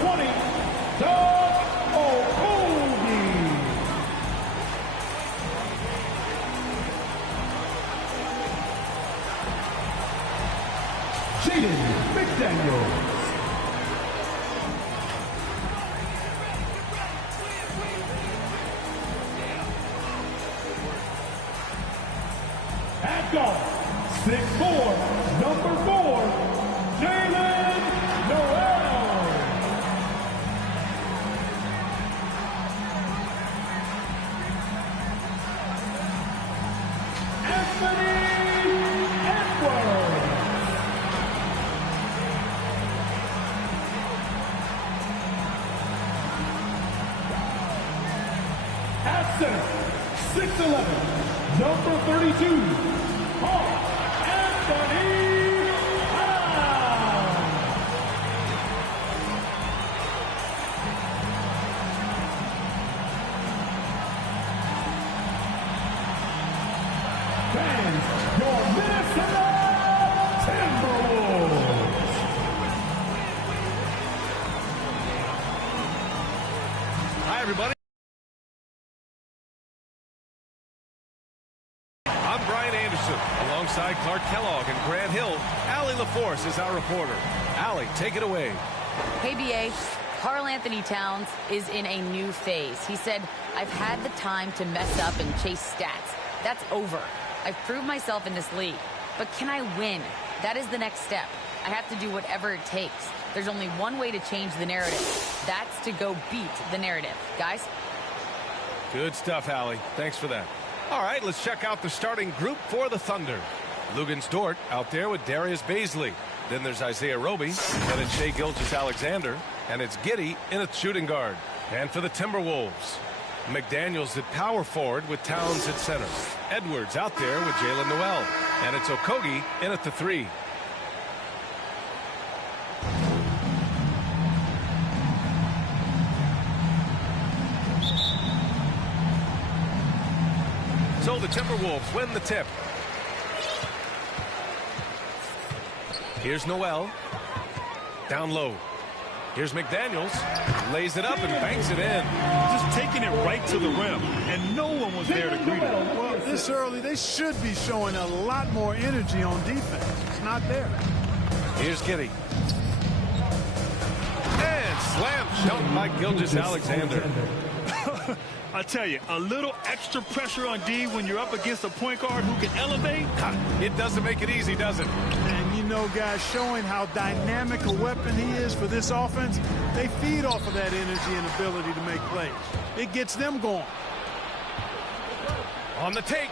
20, Okogie. Jaden McDaniels. At guard, 6'4", number 4, Jalen Noel. Anthony Edwards. At center, 6'11", number 32, Anthony Brown. Fans, your Minnesota Timberwolves. Hi, everybody. Alongside Clark Kellogg and Grant Hill, Allie LaForce is our reporter. Allie, take it away. Hey, BA. Karl Anthony Towns is in a new phase. He said, I've had the time to mess up and chase stats. That's over. I've proved myself in this league. But can I win? That is the next step. I have to do whatever it takes. There's only one way to change the narrative. That's to go beat the narrative. Guys? Good stuff, Allie. Thanks for that. All right, let's check out the starting group for the Thunder. Lugans Dort out there with Darius Baisley. Then there's Isaiah Roby. Then it's Shai Gilgeous-Alexander. And it's Giddey in at shooting guard. And for the Timberwolves, McDaniels at power forward with Towns at center. Edwards out there with Jalen Noel. And it's Okogie in at the 3. So the Timberwolves win the tip. Here's Noel. Down low. Here's McDaniels. Lays it up and banks it in. Just taking it right to the rim, and no one was there to greet him. Well, this early, they should be showing a lot more energy on defense. It's not there. Here's Giddey. And slam dunk by Gilgeous-Alexander. I tell you, a little extra pressure on D when you're up against a point guard who can elevate. It doesn't make it easy, does it? And you know, guys, showing how dynamic a weapon he is for this offense, they feed off of that energy and ability to make plays. It gets them going. On the take.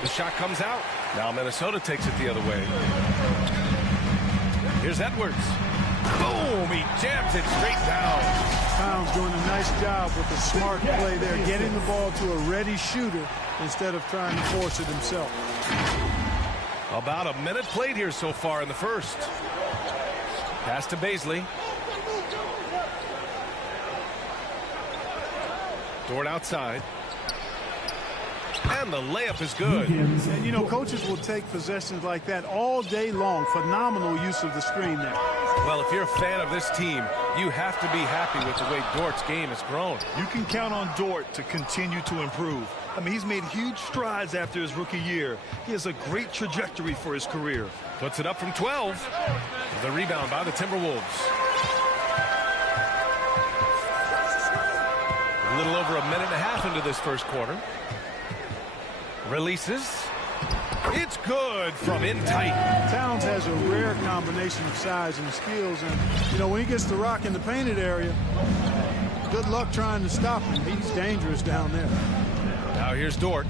The shot comes out. Now Minnesota takes it the other way. Here's Edwards. Boom! He jams it straight down. Towns doing a nice job with the smart play there, getting the ball to a ready shooter instead of trying to force it himself. About a minute played here so far in the first. Pass to Baisley. Dort outside. And the layup is good. And, you know, coaches will take possessions like that all day long. Phenomenal use of the screen there. Well, if you're a fan of this team, you have to be happy with the way Dort's game has grown. You can count on Dort to continue to improve. I mean, he's made huge strides after his rookie year. He has a great trajectory for his career. Puts it up from 12. The rebound by the Timberwolves. A little over a minute and a half into this first quarter. Releases. It's good from in tight. Towns has a rare combination of size and skills, and you know, when he gets the rock in the painted area, good luck trying to stop him. He's dangerous down there. Now here's Dort.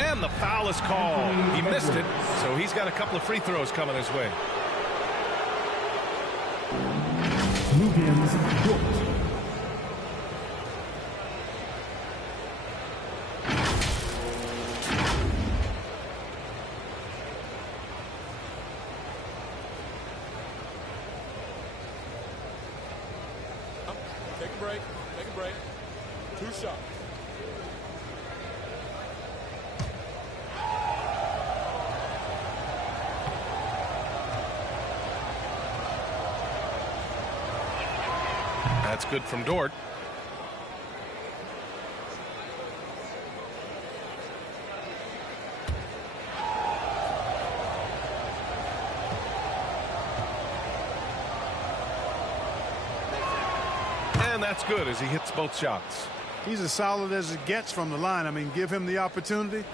And the foul is called. He missed it, so he's got a couple of free throws coming his way. Lugans Dort. Take a break. Take a break. 2 shots. That's good from Dort. And that's good as he hits both shots. He's as solid as it gets from the line. I mean, give him the opportunity.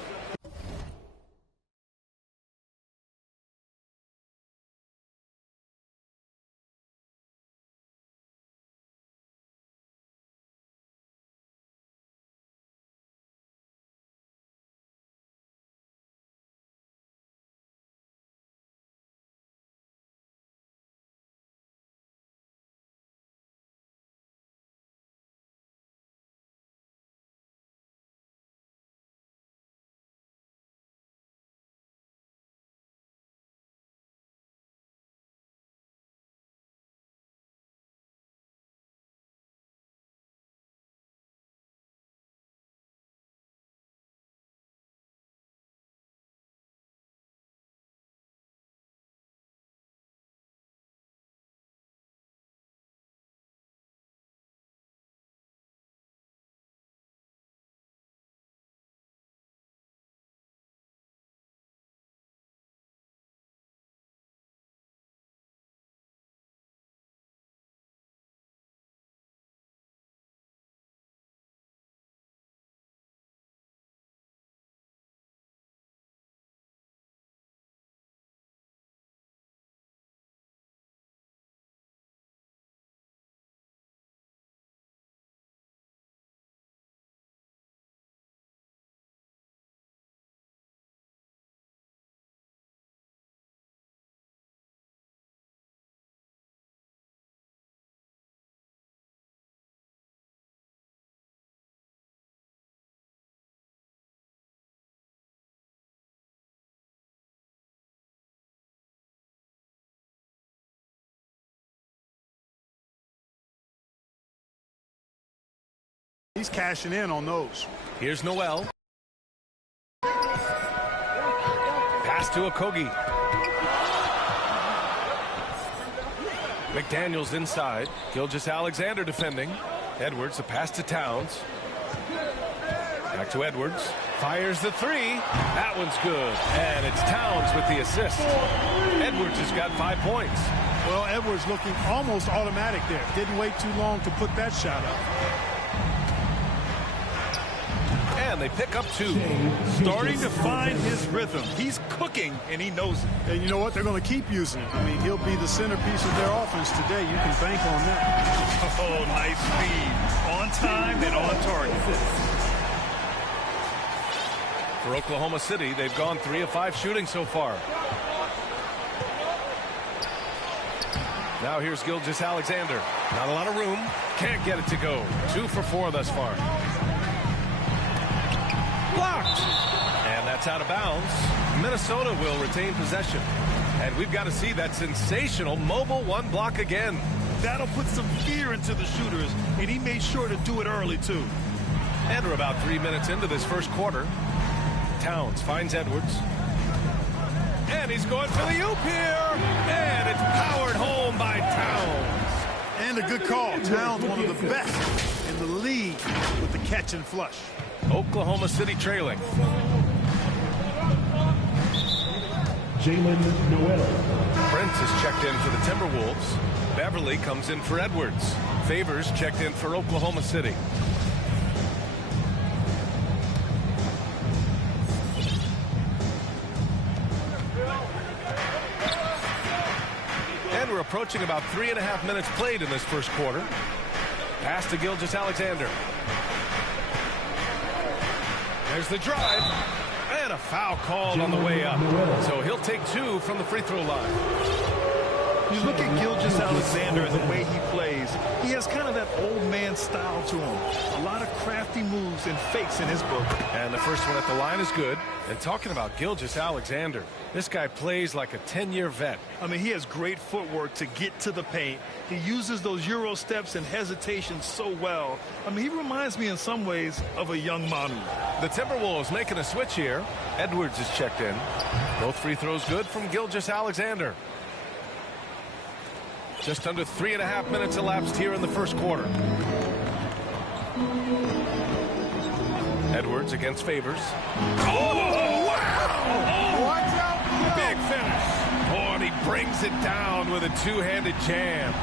He's cashing in on those. Here's Noel. Pass to Okogie. McDaniels inside. Gilgeous-Alexander defending. Edwards, the pass to Towns. Back to Edwards. Fires the three. That one's good. And it's Towns with the assist. Edwards has got 5 points. Well, Edwards looking almost automatic there. Didn't wait too long to put that shot up. And they pick up 2. Starting to find his rhythm. He's cooking, and he knows it. And you know what? They're going to keep using it. I mean, he'll be the centerpiece of their offense today. You can bank on that. Oh, nice speed. On time and on target. For Oklahoma City, they've gone 3 of 5 shooting so far. Now here's Gilgeous-Alexander. Not a lot of room. Can't get it to go. 2 for 4 thus far. Blocked. And that's out of bounds. Minnesota will retain possession. And we've got to see that sensational mobile 1 block again. That'll put some fear into the shooters, and he made sure to do it early, too. And we're about 3 minutes into this first quarter. Towns finds Edwards. And he's going for the oop here. And it's powered home by Towns. And a good call. Towns, one of the best in the league with the catch and flush. Oklahoma City trailing. Jalen Noel. Prince is checked in for the Timberwolves. Beverly comes in for Edwards. Favors checked in for Oklahoma City. And we're approaching about 3.5 minutes played in this first quarter. Pass to Gilgeous-Alexander. There's the drive. And a foul called on the way up. So he'll take 2 from the free throw line. You look at Gilgeous-Alexander and the way he plays. He has kind of that old man style to him. A lot of crafty moves and fakes in his book. And the first one at the line is good. And talking about Gilgeous-Alexander, this guy plays like a 10-year vet. I mean, he has great footwork to get to the paint. He uses those Euro steps and hesitations so well. I mean, he reminds me in some ways of a young Manu. The Timberwolves making a switch here. Edwards is checked in. Both free throws good from Gilgeous-Alexander. Just under 3.5 minutes elapsed here in the first quarter. Edwards against Favors. Oh, wow! Watch out! Big finish. Oh, and he brings it down with a two-handed jam.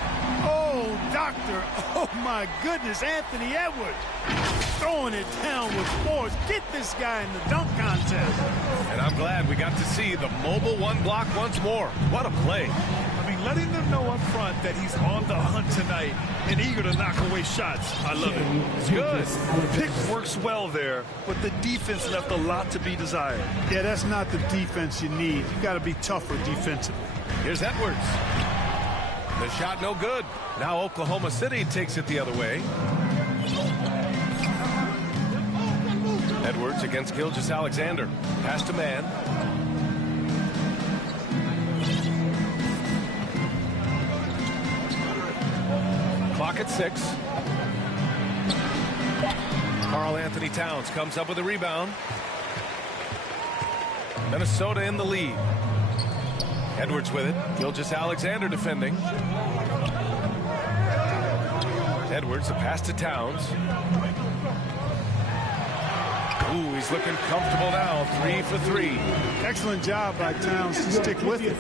Oh, doctor. Oh, my goodness. Anthony Edwards throwing it down with force. Get this guy in the dunk contest. And I'm glad we got to see the mobile one block once more. What a play. I mean, letting them know up front that he's on the hunt tonight and eager to knock away shots. I love it. It's good. The pick works well there, but the defense left a lot to be desired. Yeah, that's not the defense you need. You got to be tougher defensively. Here's Edwards. The shot no good. Now Oklahoma City takes it the other way. Edwards against Gilgeous-Alexander. Pass to man. Clock at 6. Karl-Anthony Towns comes up with a rebound. Minnesota in the lead. Edwards with it. Gilgeous-Alexander defending. Edwards, a pass to Towns. Ooh, he's looking comfortable now. 3 for 3. Excellent job by Towns to stick with it.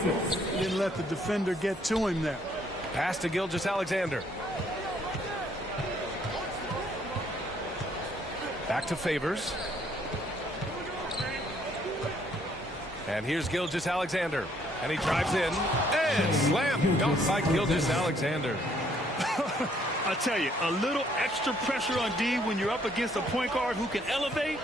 Didn't let the defender get to him there. Pass to Gilgeous-Alexander. Back to Favors. And here's Gilgeous-Alexander. And he drives in. And slam dunk by Gilgeous-Alexander. I tell you, a little extra pressure on D when you're up against a point guard who can elevate.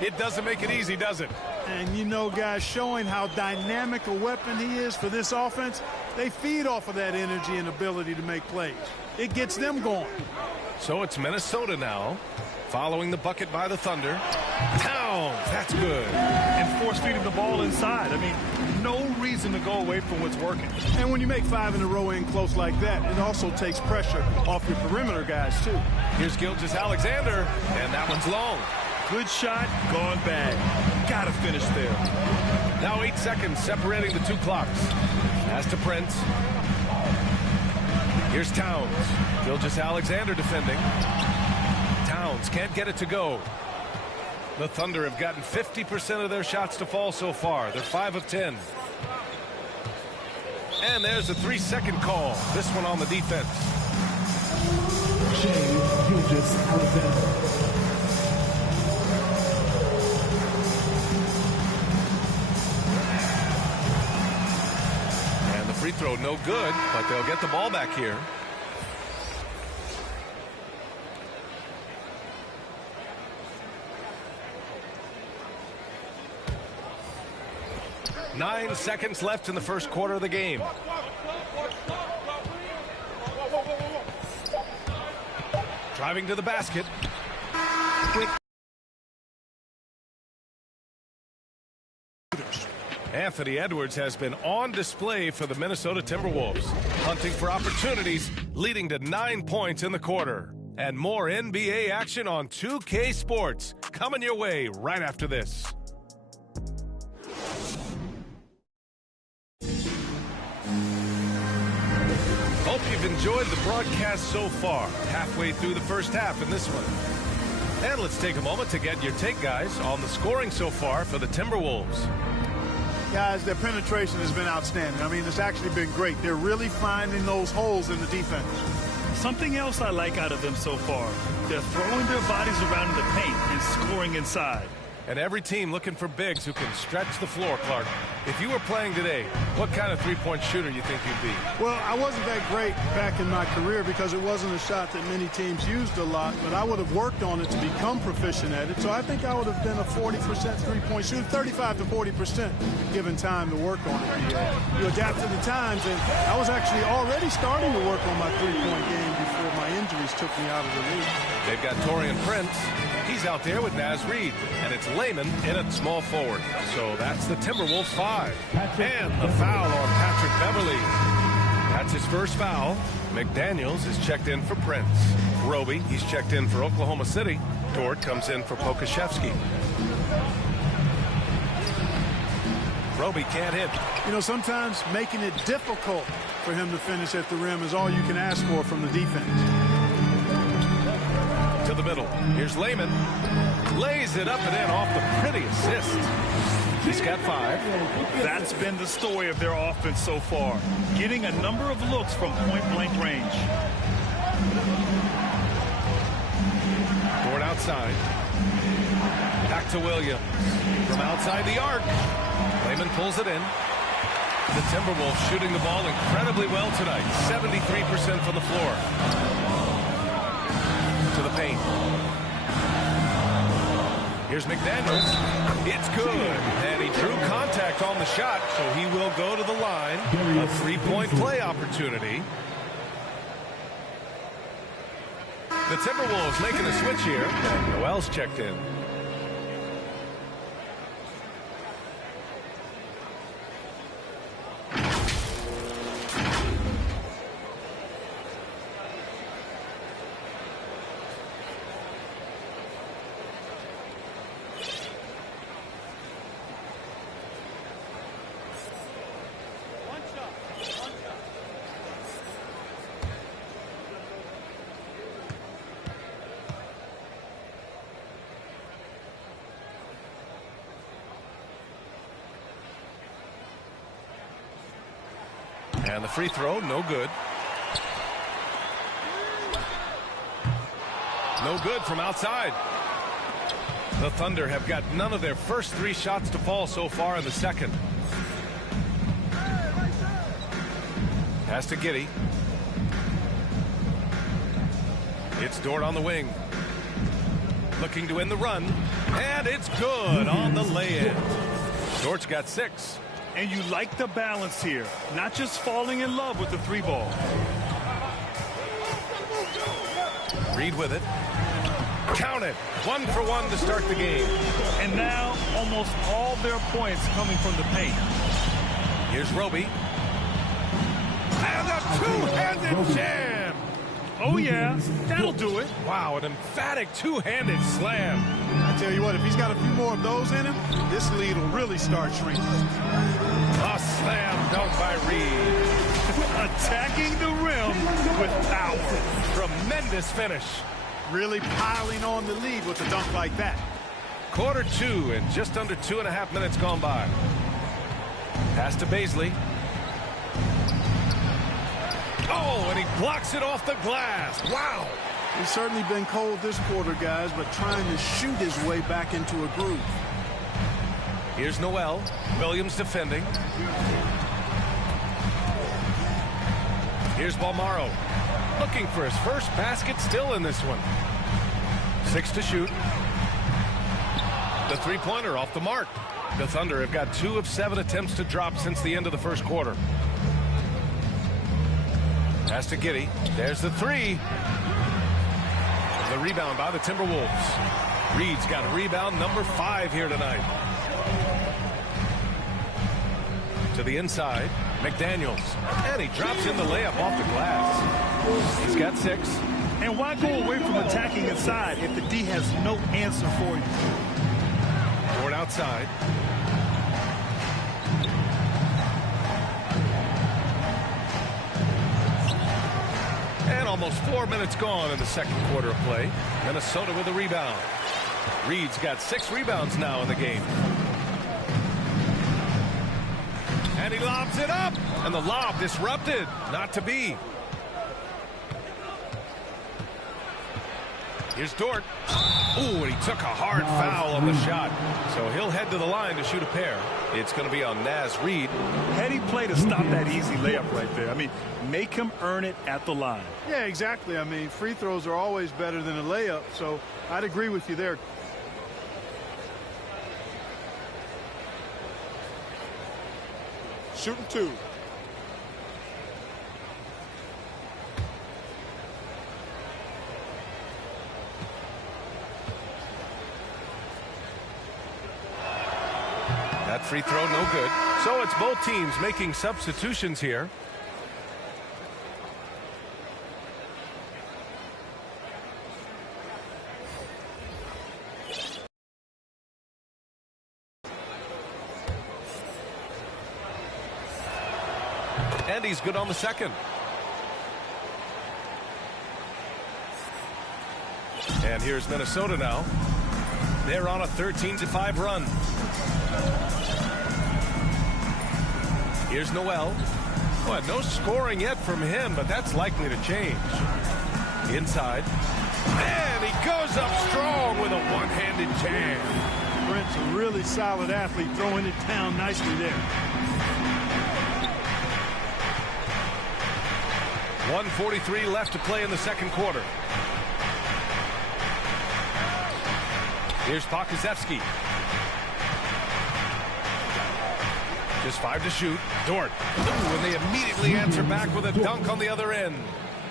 It doesn't make it easy, does it? And you know, guys, showing how dynamic a weapon he is for this offense, they feed off of that energy and ability to make plays. It gets them going. So it's Minnesota now, following the bucket by the Thunder. Towns, that's good. And force feeding the ball inside. I mean, no reason to go away from what's working. And when you make 5 in a row in close like that, it also takes pressure off your perimeter guys, too. Here's Gilgeous-Alexander, and that one's long. Good shot, gone bad. Gotta finish there. Now 8 seconds separating the two clocks. Pass to Prince. Here's Towns. Gilgeous-Alexander defending. Towns can't get it to go. The Thunder have gotten 50% of their shots to fall so far. They're 5 of 10. And there's a 3-second call. This one on the defense. Gilgeous-Alexander. And the free throw no good, but they'll get the ball back here. Nine seconds left in the first quarter of the game. Driving to the basket. Quick. Anthony Edwards has been on display for the Minnesota Timberwolves, hunting for opportunities, leading to 9 points in the quarter. And more NBA action on 2K Sports coming your way right after this. Hope you've enjoyed the broadcast so far. Halfway through the first half in this one. And let's take a moment to get your take, guys, on the scoring so far for the Timberwolves. Guys, their penetration has been outstanding. I mean, it's actually been great. They're really finding those holes in the defense. Something else I like out of them so far. They're throwing their bodies around in the paint and scoring inside. And every team looking for bigs who can stretch the floor, Clark. If you were playing today, what kind of three-point shooter you think you'd be? Well, I wasn't that great back in my career because it wasn't a shot that many teams used a lot, but I would have worked on it to become proficient at it. So I think I would have been a 40% three-point shooter, 35 to 40% given time to work on it. You adapt to the times, and I was actually already starting to work on my three-point game before my injuries took me out of the league. They've got Taurean Prince. He's out there with Naz Reid, and it's Layman in at small forward. So that's the Timberwolves 5. And the foul on Patrick Beverly. That's his first foul. McDaniels is checked in for Prince. Roby, he's checked in for Oklahoma City. Dort comes in for Pokashevsky. Roby can't hit. You know, sometimes making it difficult for him to finish at the rim is all you can ask for from the defense. To the middle. Here's Lehman. Lays it up and in off the pretty assist. He's got 5. That's been the story of their offense so far. Getting a number of looks from point-blank range. Dort outside. Back to Williams. From outside the arc. Lehman pulls it in. The Timberwolves shooting the ball incredibly well tonight. 73% from the floor. To the paint. Here's McDaniels. It's good. And he drew contact on the shot, so he will go to the line. A 3-point play opportunity. The Timberwolves making a switch here. And Noel's checked in. And the free throw, no good. No good from outside. The Thunder have got none of their first 3 shots to fall so far in the second. Pass to Giddey. It's Dort on the wing. Looking to win the run. And it's good on the lay-in. Dort's got 6. And you like the balance here. Not just falling in love with the 3-ball. Reed with it. Count it. 1 for 1 to start the game. And now almost all their points coming from the paint. Here's Roby. And a two-handed jam. Oh, yeah. That'll do it. Wow, an emphatic two-handed slam. I tell you what, if he's got a few more of those in him, this lead will really start shrinking. A slam dunk by Reed. Attacking the rim with power. Tremendous finish. Really piling on the lead with a dunk like that. Quarter 2 and just under 2.5 minutes gone by. Pass to Bazley. Oh, and he blocks it off the glass. Wow. He's certainly been cold this quarter, guys, but trying to shoot his way back into a groove. Here's Noel. Williams defending. Here's Balmaro. Looking for his first basket still in this one. 6 to shoot. The 3-pointer off the mark. The Thunder have got 2 of 7 attempts to drop since the end of the first quarter. Pass to Giddey. There's the 3. The rebound by the Timberwolves. Reed's got rebound number 5 here tonight. To the inside, McDaniels. And he drops in the layup off the glass. He's got 6. And why go away from attacking inside if the D has no answer for you? Dort outside. And almost 4 minutes gone in the second quarter of play. Minnesota with a rebound. Reed's got 6 rebounds now in the game. And he lobs it up. And the lob disrupted. Not to be. Here's Dort. Ooh, and he took a hard foul on the shot. So he'll head to the line to shoot a pair. It's going to be on Naz Reed. Heady play to stop that easy layup right there. I mean, make him earn it at the line. Yeah, exactly. I mean, free throws are always better than a layup, so I'd agree with you there. Shooting 2. That free throw no good. So it's both teams making substitutions here. And he's good on the second. And here's Minnesota now. They're on a 13-5 run. Here's Noel. Well, no scoring yet from him, but that's likely to change. Inside. And he goes up strong with a one-handed jam. Brent's a really solid athlete, throwing it down nicely there. 1:43 left to play in the second quarter. Here's Pokusevski. Just 5 to shoot. Dort. Ooh, and they immediately answer back with a dunk on the other end.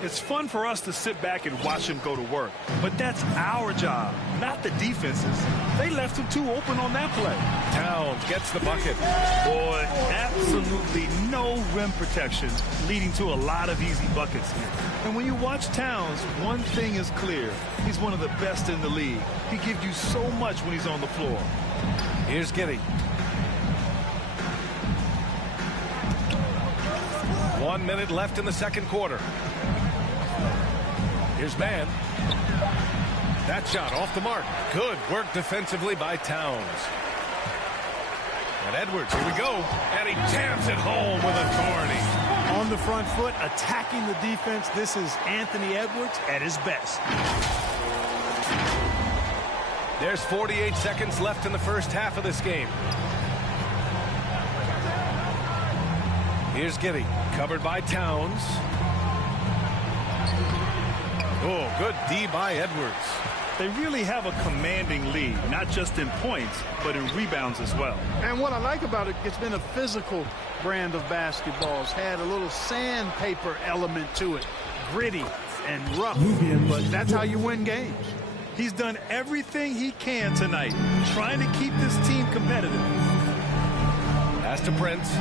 It's fun for us to sit back and watch him go to work. But that's our job, not the defense's. They left him too open on that play. Towns gets the bucket. Boy, absolutely no rim protection, leading to a lot of easy buckets here. And when you watch Towns, one thing is clear. He's one of the best in the league. He gives you so much when he's on the floor. Here's Giddey. 1 minute left in the second quarter. Here's Mann. That shot off the mark. Good work defensively by Towns. And Edwards, here we go. And he jams it home with authority. On the front foot, attacking the defense. This is Anthony Edwards at his best. There's 48 seconds left in the first half of this game. Here's Giddey, covered by Towns. Oh, good D by Edwards. They really have a commanding lead, not just in points, but in rebounds as well. And what I like about it, it's been a physical brand of basketball. It's had a little sandpaper element to it. Gritty and rough, but that's how you win games. He's done everything he can tonight, trying to keep this team competitive. Pass to Prince.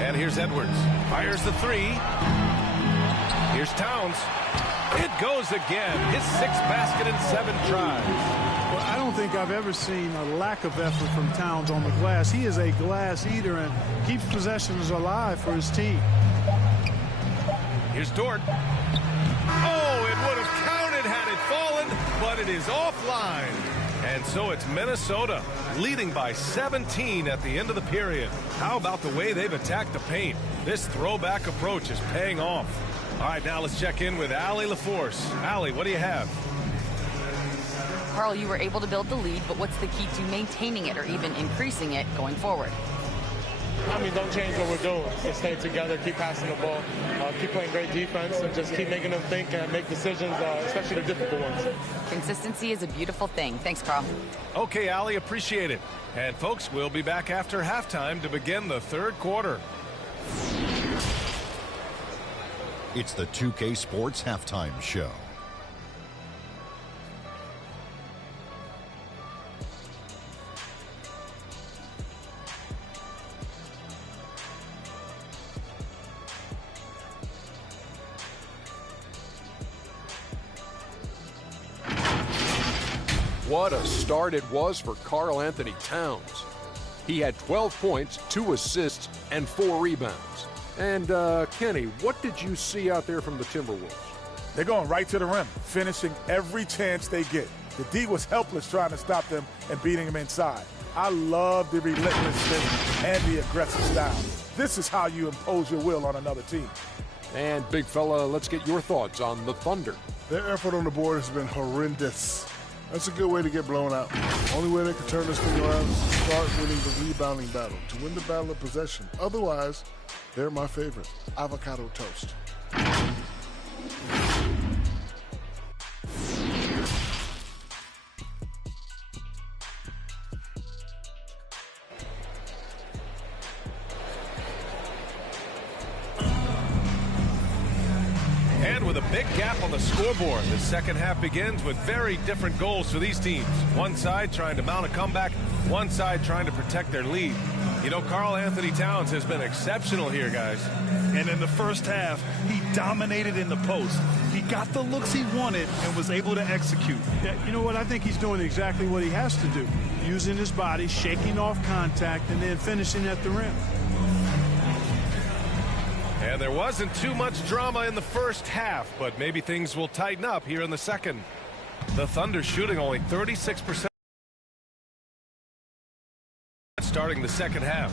And here's Edwards. Fires the three. Here's Towns. It goes again. His 6th basket in 7 tries. Well, I don't think I've ever seen a lack of effort from Towns on the glass. He is a glass eater and keeps possessions alive for his team. Here's Dort. Oh, it would have counted had it fallen, but it is offline. And so it's Minnesota leading by 17 at the end of the period. How about the way they've attacked the paint? This throwback approach is paying off. All right, now let's check in with Allie LaForce. Allie, what do you have? Carl, you were able to build the lead, but what's the key to maintaining it or even increasing it going forward? I mean, don't change what we're doing. Just stay together, keep passing the ball, keep playing great defense, and just keep making them think and make decisions, especially the difficult ones. Consistency is a beautiful thing. Thanks, Carl. Okay, Allie, appreciate it. And folks, we'll be back after halftime to begin the third quarter. It's the 2K Sports Halftime Show. What a start it was for Karl Anthony Towns. He had 12 points, 2 assists, and 4 rebounds. And, Kenny, what did you see out there from the Timberwolves? They're going right to the rim, finishing every chance they get. The D was helpless trying to stop them and beating them inside. I love the relentlessness and the aggressive style. This is how you impose your will on another team. And, big fella, let's get your thoughts on the Thunder. Their effort on the board has been horrendous. That's a good way to get blown out. Only way they can turn this thing around is to start winning the rebounding battle, to win the battle of possession. Otherwise, they're my favorite. Avocado toast. And with a big gap on the scoreboard, the second half begins with very different goals for these teams. One side trying to mount a comeback, one side trying to protect their lead. You know, Karl Anthony Towns has been exceptional here, guys. And in the first half, he dominated in the post. He got the looks he wanted and was able to execute. Yeah, you know what? I think he's doing exactly what he has to do. Using his body, shaking off contact, and then finishing at the rim. And there wasn't too much drama in the first half, but maybe things will tighten up here in the second. The Thunder shooting only 36% starting the second half.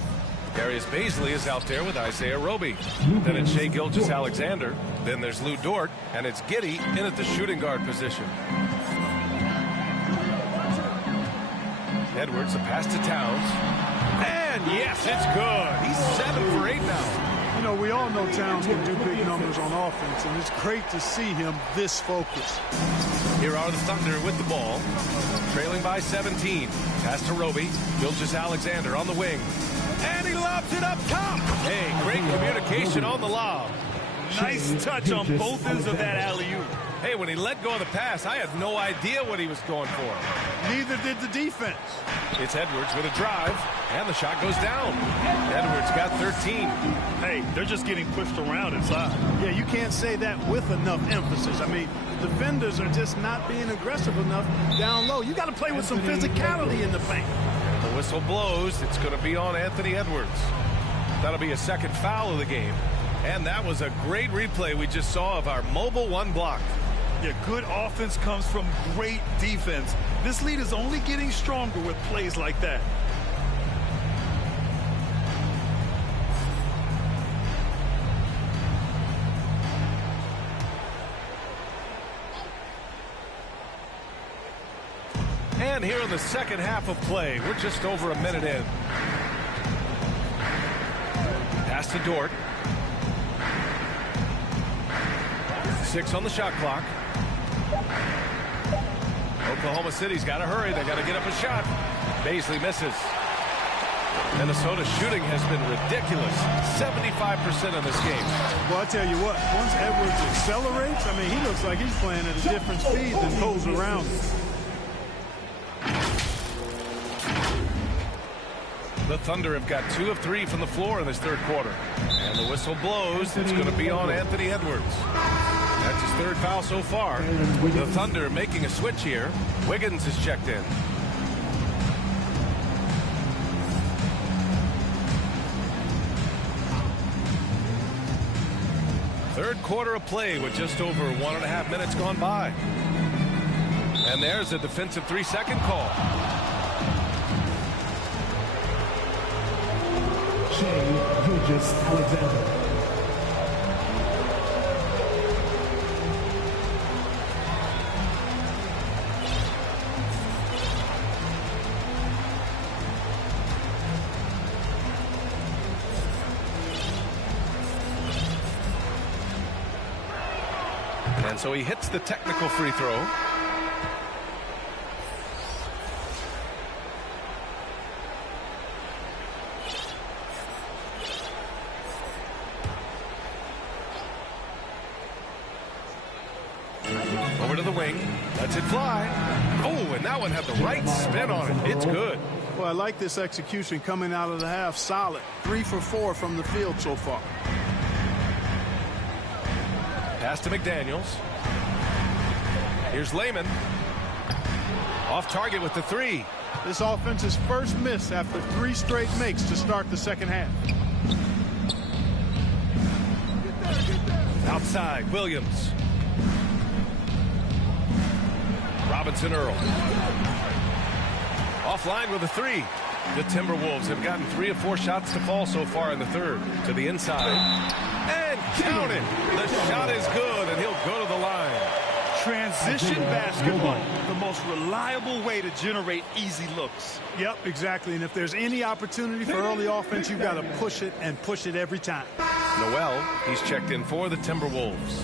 Darius Baisley is out there with Isaiah Roby. Then it's Shai Gilgeous-Alexander. Then there's Lou Dort, and it's Giddey in at the shooting guard position. Edwards, a pass to Towns. And yes, it's good. He's 7 for 8 now. You know, we all know Towns can do big numbers on offense, and it's great to see him this focused. Here are the Thunder with the ball. Trailing by 17. Pass to Roby. Gilgeous-Alexander on the wing. And he lobs it up top. Hey, great communication on the lob. Nice touch on both ends of that alley-oop. Hey, when he let go of the pass, I had no idea what he was going for. Neither did the defense. It's Edwards with a drive, and the shot goes down. Edwards got 13. Hey, they're just getting pushed around inside. Yeah, you can't say that with enough emphasis. I mean, defenders are just not being aggressive enough down low. You got to play with some physicality in the paint. The whistle blows. It's going to be on Anthony Edwards. That'll be a second foul of the game. And that was a great replay we just saw of our mobile one block. Yeah, good offense comes from great defense. This lead is only getting stronger with plays like that. And here in the second half of play, we're just over a minute in. Pass to Dort. 6 on the shot clock. Oklahoma City's got to hurry. They got to get up a shot. Baisley misses. Minnesota shooting has been ridiculous. 75% in this game. Well, I tell you what, once Edwards accelerates, I mean, he looks like he's playing at a different speed than those around him. The Thunder have got 2 of 3 from the floor in this third quarter. And the whistle blows. It's going to be on Anthony Edwards. That's his third foul so far. The Thunder making a switch here. Wiggins is checked in. Third quarter of play with just over 1.5 minutes gone by. And there's a defensive 3-second call. Shai Gilgeous-Alexander. And so he hits the technical free throw. Over to the wing. Lets it fly. Oh, and that one had the right spin on it. It's good. Well, I like this execution coming out of the half. Solid. 3 for 4 from the field so far. Pass to McDaniels. Here's Layman. Off target with the 3. This offense's first miss after 3 straight makes to start the second half. Outside, Williams. Robinson Earl. Offline with a 3. The Timberwolves have gotten 3 of 4 shots to fall so far in the third. To the inside. And count it. The shot is good, and he'll go to the line. Transition basketball, the most reliable way to generate easy looks. Yep, exactly. And if there's any opportunity for early offense, you've got to push it and push it every time. Noel, he's checked in for the Timberwolves.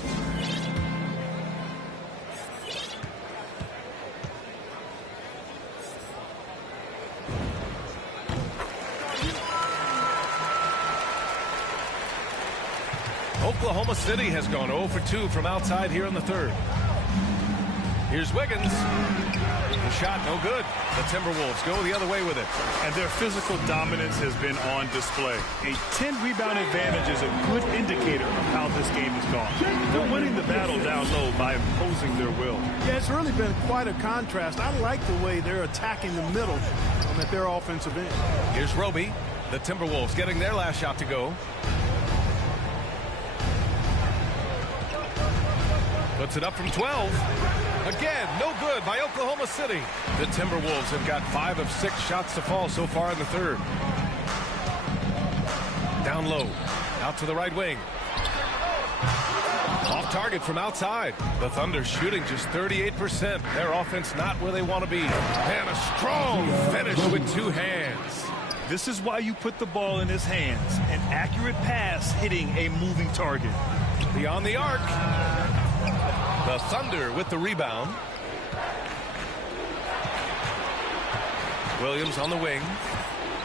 Oklahoma City has gone 0 for 2 from outside here in the third. Here's Wiggins. The shot no good. The Timberwolves go the other way with it. And their physical dominance has been on display. A 10-rebound advantage is a good indicator of how this game has gone. They're winning the battle down low by imposing their will. Yeah, it's really been quite a contrast. I like the way they're attacking the middle at their offensive end. Here's Roby. The Timberwolves getting their last shot to go. Puts it up from 12. Again, no good by Oklahoma City. The Timberwolves have got 5 of 6 shots to fall so far in the third. Down low, out to the right wing. Off target from outside. The Thunder shooting just 38%. Their offense not where they want to be. And a strong finish with 2 hands. This is why you put the ball in his hands. An accurate pass hitting a moving target. Beyond the arc. The Thunder with the rebound. Williams on the wing.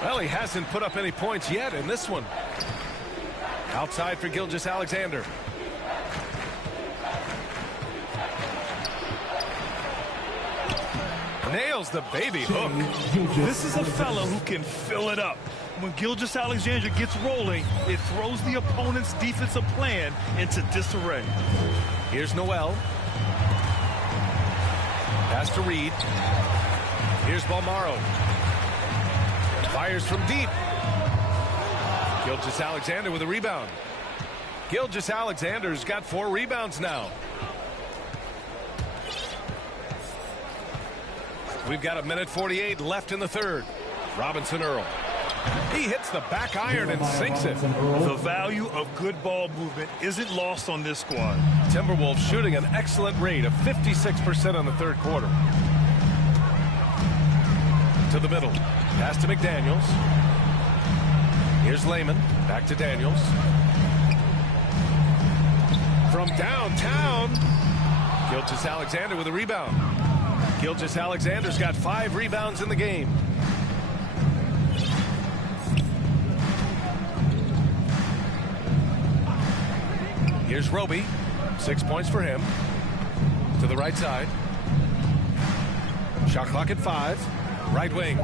Well, he hasn't put up any points yet in this one. Outside for Gilgeous-Alexander. Nails the baby hook. This is a fella who can fill it up. When Gilgeous-Alexander gets rolling, it throws the opponent's defensive plan into disarray. Here's Noel. Pass to Reed. Here's Balmaro. Fires from deep. Gilgeous-Alexander with a rebound. Gilgeous-Alexander's got 4 rebounds now. We've got 1:48 left in the third. Robinson Earl. He hits the back iron and sinks it. The value of good ball movement isn't lost on this squad. Timberwolves shooting an excellent rate of 56% in the third quarter. To the middle. Pass to McDaniels. Here's Layman. Back to Daniels. From downtown. Gilgeous-Alexander with a rebound. Gilgeous-Alexander's got 5 rebounds in the game. Here's Roby. 6 points for him. To the right side. Shot clock at 5. Right wing.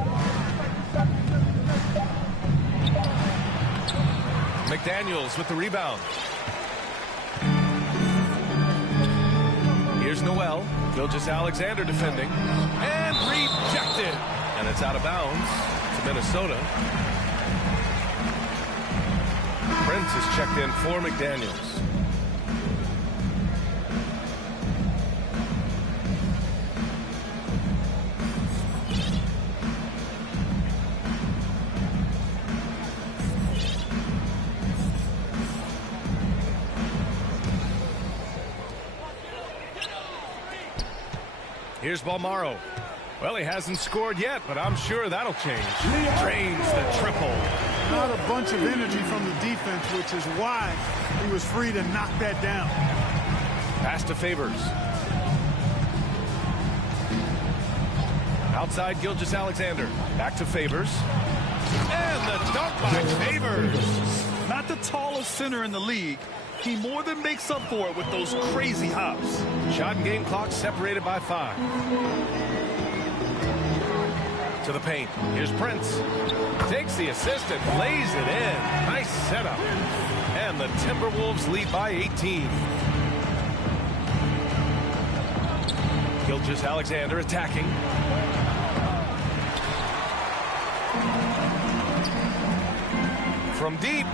McDaniels with the rebound. Here's Noel. Gilgeous-Alexander defending. And rejected. And it's out of bounds to Minnesota. Prince is checked in for McDaniels. Here's Balmaro. Well, he hasn't scored yet, but I'm sure that'll change. Drains the triple. Not a bunch of energy from the defense, which is why he was free to knock that down. Pass to Favors. Outside Gilgeous-Alexander. Back to Favors. And the dunk by Favors. Not the tallest center in the league. He more than makes up for it with those crazy hops. Shot and game clock separated by 5. To the paint. Here's Prince. Takes the assist and lays it in. Nice setup. And the Timberwolves lead by 18. Gilgeous-Alexander attacking. From deep.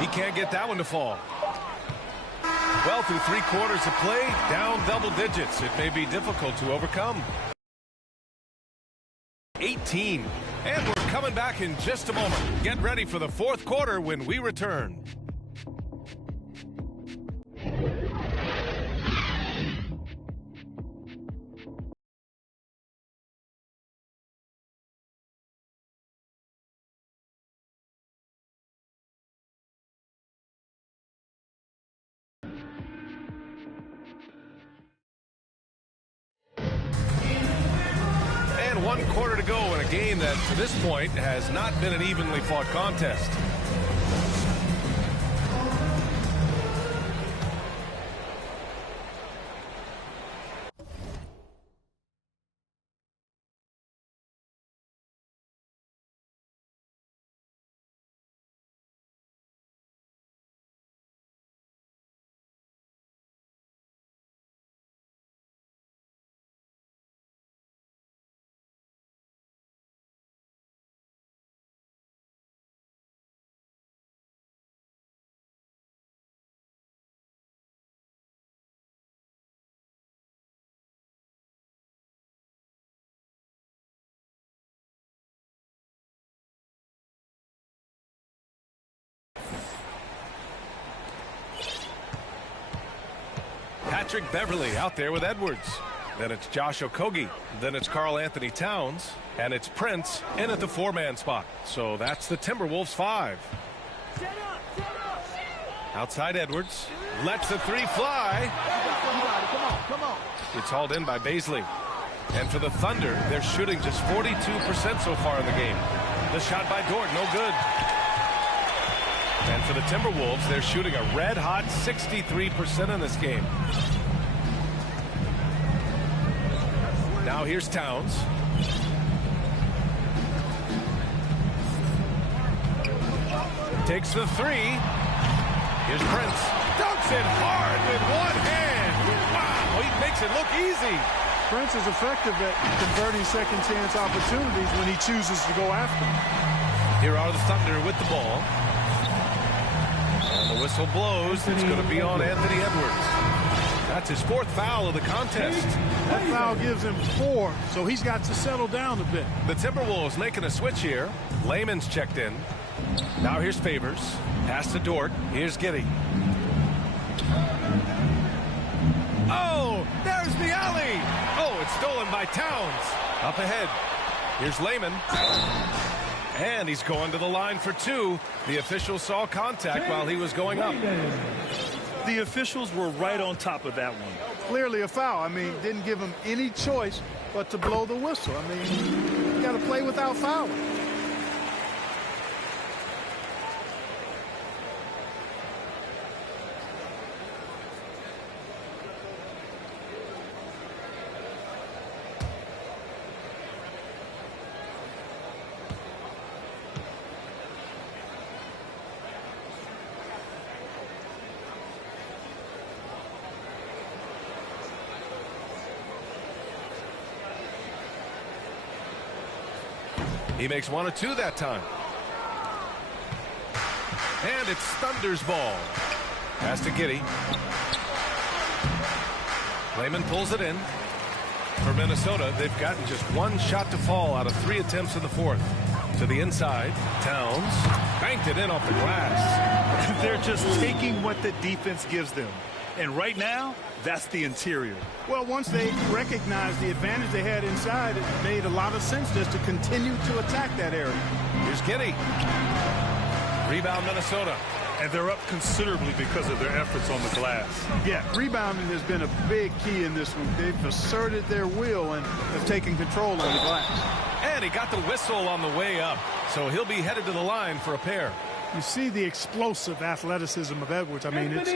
He can't get that one to fall. Well, through 3 quarters of play, down double digits. It may be difficult to overcome. 18. And we're coming back in just a moment. Get ready for the 4th quarter when we return. And 1 quarter to go in a game that, to this point, has not been an evenly fought contest. Patrick Beverley out there with Edwards. Then it's Josh Okogie. Then it's Karl Anthony Towns. And it's Prince in at the 4-man spot. So that's the Timberwolves 5. Outside Edwards. Lets the 3 fly. Come on. It's hauled in by Bazley. And for the Thunder, they're shooting just 42% so far in the game. The shot by Dort, no good. And for the Timberwolves, they're shooting a red-hot 63% in this game. Now here's Towns. Takes the 3. Here's Prince. Dunks it hard with one hand. Wow, he makes it look easy. Prince is effective at converting second-chance opportunities when he chooses to go after them. Here are the Thunder with the ball. And the whistle blows. It's going to be on Anthony Edwards. That's his 4th foul of the contest. That foul gives him 4, so he's got to settle down a bit. The Timberwolves making a switch here. Layman's checked in. Now here's Favors. Pass to Dort. Here's Giddey. Oh, there's the alley. Oh, it's stolen by Towns. Up ahead. Here's Layman. And he's going to the line for 2. The official saw contact while he was going up. The officials were right on top of that one. Clearly a foul. I mean, didn't give him any choice but to blow the whistle. I mean, you got to play without fouling. He makes 1 of 2 that time. And it's Thunder's ball. Pass to Giddey. Layman pulls it in. For Minnesota, they've gotten just 1 shot to fall out of 3 attempts in the 4th. To the inside, Towns banked it in off the glass. They're just taking what the defense gives them. And right now, that's the interior. Well, once they recognized the advantage they had inside, it made a lot of sense just to continue to attack that area. Here's Giddey. Rebound Minnesota. And they're up considerably because of their efforts on the glass. Yeah, rebounding has been a big key in this one. They've asserted their will and have taken control on the glass. And he got the whistle on the way up, so he'll be headed to the line for a pair. You see the explosive athleticism of Edwards. I mean, it's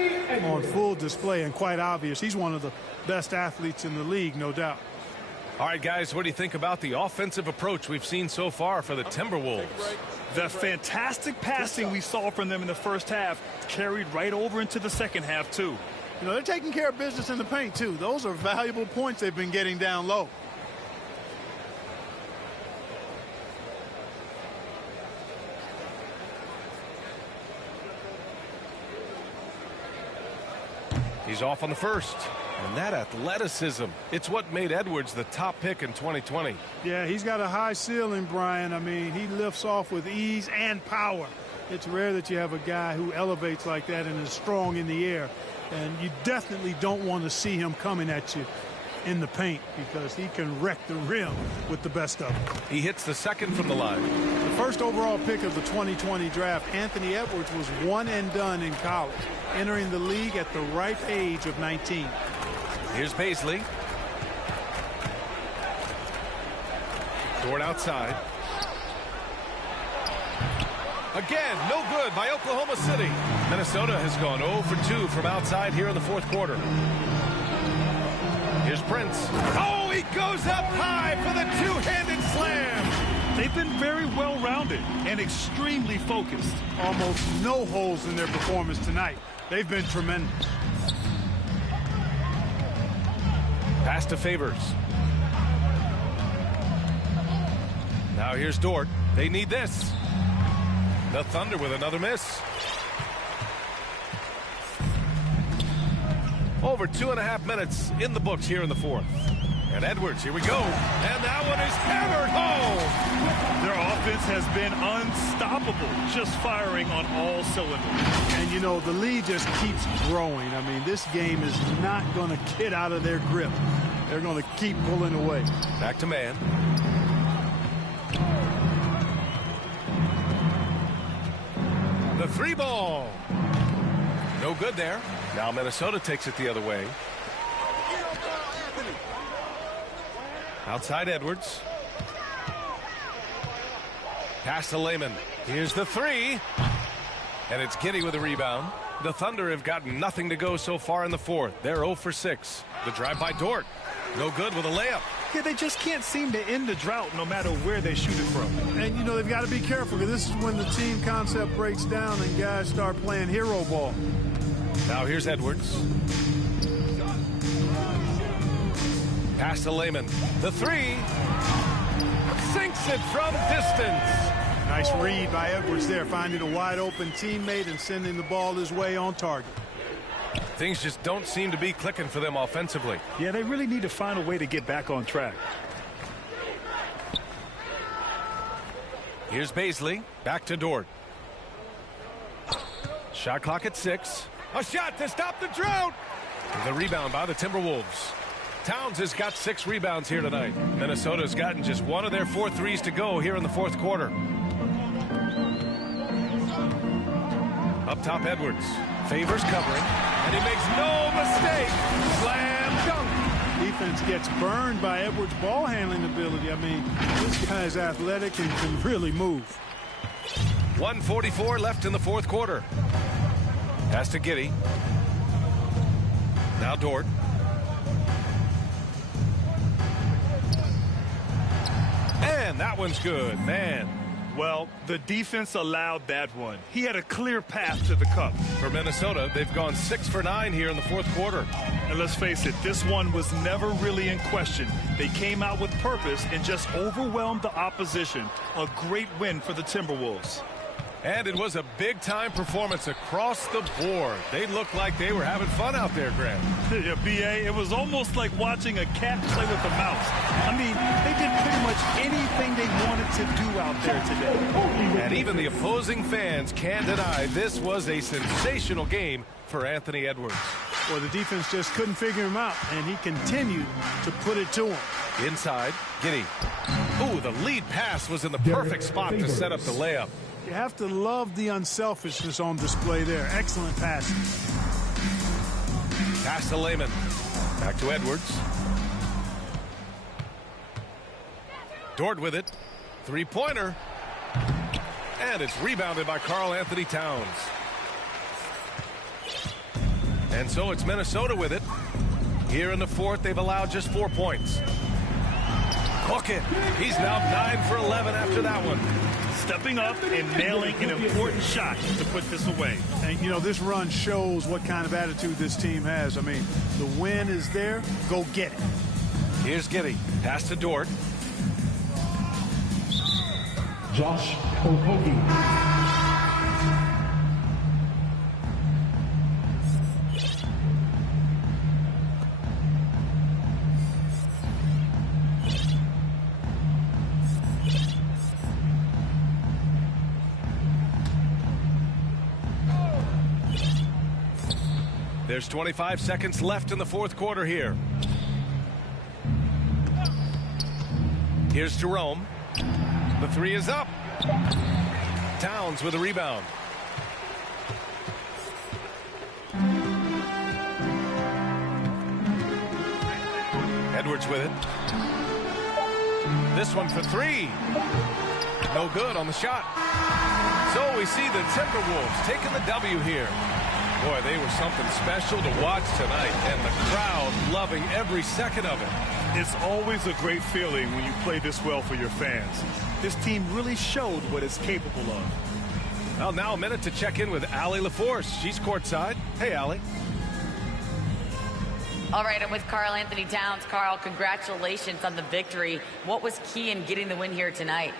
on full display and quite obvious. He's one of the best athletes in the league, no doubt. All right, guys, what do you think about the offensive approach we've seen so far for the Timberwolves? The fantastic passing we saw from them in the first half carried right over into the second half, too. You know, they're taking care of business in the paint, too. Those are valuable points they've been getting down low. He's off on the first. And that athleticism, it's what made Edwards the top pick in 2020. Yeah, he's got a high ceiling, Brian. I mean, he lifts off with ease and power. It's rare that you have a guy who elevates like that and is strong in the air. And you definitely don't want to see him coming at you in the paint because he can wreck the rim with the best of them. He hits the second from the line. The first overall pick of the 2020 draft, Anthony Edwards was one and done in college, entering the league at the ripe age of 19. Here's Bazley. Dort outside. Again, no good by Oklahoma City. Minnesota has gone 0 for 2 from outside here in the fourth quarter. Here's Prince. Oh, he goes up high for the two-handed slam. They've been very well-rounded and extremely focused. Almost no holes in their performance tonight. They've been tremendous. Pass to Favors. Now here's Dort. They need this. The Thunder with another miss. Over 2.5 minutes in the books here in the fourth. And Edwards, here we go. And that one is hammered home. Their offense has been unstoppable, just firing on all cylinders. And, you know, the lead just keeps growing. I mean, this game is not going to get out of their grip. They're going to keep pulling away. Back to man. The 3 ball. No good there. Now Minnesota takes it the other way. Outside Edwards. Pass to Lehman. Here's the 3. And it's Giddey with a rebound. The Thunder have gotten nothing to go so far in the fourth. They're 0 for 6. The drive by Dort. No good with a layup. Yeah, they just can't seem to end the drought no matter where they shoot it from. And, you know, they've got to be careful because this is when the team concept breaks down and guys start playing hero ball. Now here's Edwards. Pass to Lehman. The 3. Sinks it from distance. Nice read by Edwards there, finding a wide open teammate and sending the ball his way on target. Things just don't seem to be clicking for them offensively. Yeah, they really need to find a way to get back on track. Here's Baisley. Back to Dort. Shot clock at 6. A shot to stop the drought. The rebound by the Timberwolves. Towns has got 6 rebounds here tonight. Minnesota's gotten just one of their 4 threes to go here in the fourth quarter. Up top, Edwards. Favors covering. And he makes no mistake. Slam dunk. Defense gets burned by Edwards' ball handling ability. I mean, this guy's athletic and can really move. 1:44 left in the fourth quarter. Pass to Giddey. Now Dort. And that one's good, man. Well, the defense allowed that one. He had a clear path to the cup. For Minnesota, they've gone 6 for 9 here in the fourth quarter. And let's face it, this one was never really in question. They came out with purpose and just overwhelmed the opposition. A great win for the Timberwolves. And it was a big-time performance across the board. They looked like they were having fun out there, Grant. Yeah, B.A., it was almost like watching a cat play with a mouse. I mean, they did pretty much anything they wanted to do out there today. And even the opposing fans can't deny this was a sensational game for Anthony Edwards. Well, the defense just couldn't figure him out, and he continued to put it to him. Inside, Giddey. Ooh, the lead pass was in the perfect spot to set up the layup. You have to love the unselfishness on display there. Excellent passing. Pass to Lehman. Back to Edwards. Dort with it. Three-pointer. And it's rebounded by Karl-Anthony Towns. And so it's Minnesota with it. Here in the fourth, they've allowed just 4 points. Hook it. He's now 9 for 11 after that one. Stepping up and nailing an important shot to put this away. And, you know, this run shows what kind of attitude this team has. I mean, the win is there. Go get it. Here's Giddey. Pass to Dort. Josh Okogie. There's 25 seconds left in the fourth quarter here. Here's Jerome. The 3 is up. Towns with a rebound. Edwards with it. This one for 3. No good on the shot. So we see the Timberwolves taking the W here. Boy, they were something special to watch tonight, and the crowd loving every second of it. It's always a great feeling when you play this well for your fans. This team really showed what it's capable of. Well, now a minute to check in with Allie LaForce. She's courtside. Hey, Allie. All right, I'm with Karl-Anthony Towns. Karl, congratulations on the victory. What was key in getting the win here tonight?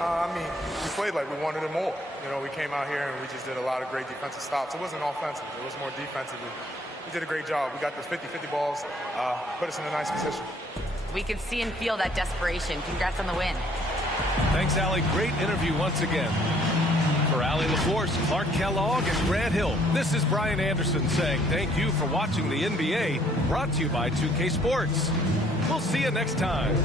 I mean, we played like we wanted it more. You know, we came out here and we just did a lot of great defensive stops. It wasn't offensive. It was more defensive. we did a great job. We got those 50-50 balls, put us in a nice position. We can see and feel that desperation. Congrats on the win. Thanks, Allie. Great interview once again. For Allie LaForce, Clark Kellogg, and Grant Hill, this is Brian Anderson saying thank you for watching the NBA, brought to you by 2K Sports. We'll see you next time.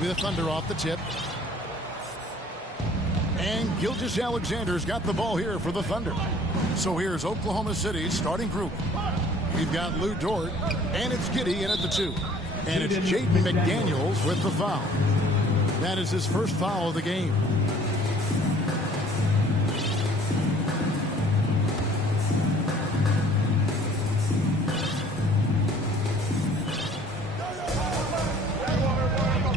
The Thunder off the tip. And Gilgeous-Alexander's got the ball here for the Thunder. So here's Oklahoma City's starting group. We've got Lou Dort, and it's Giddey in at the 2. And it's Jaden McDaniels with the foul. That is his first foul of the game.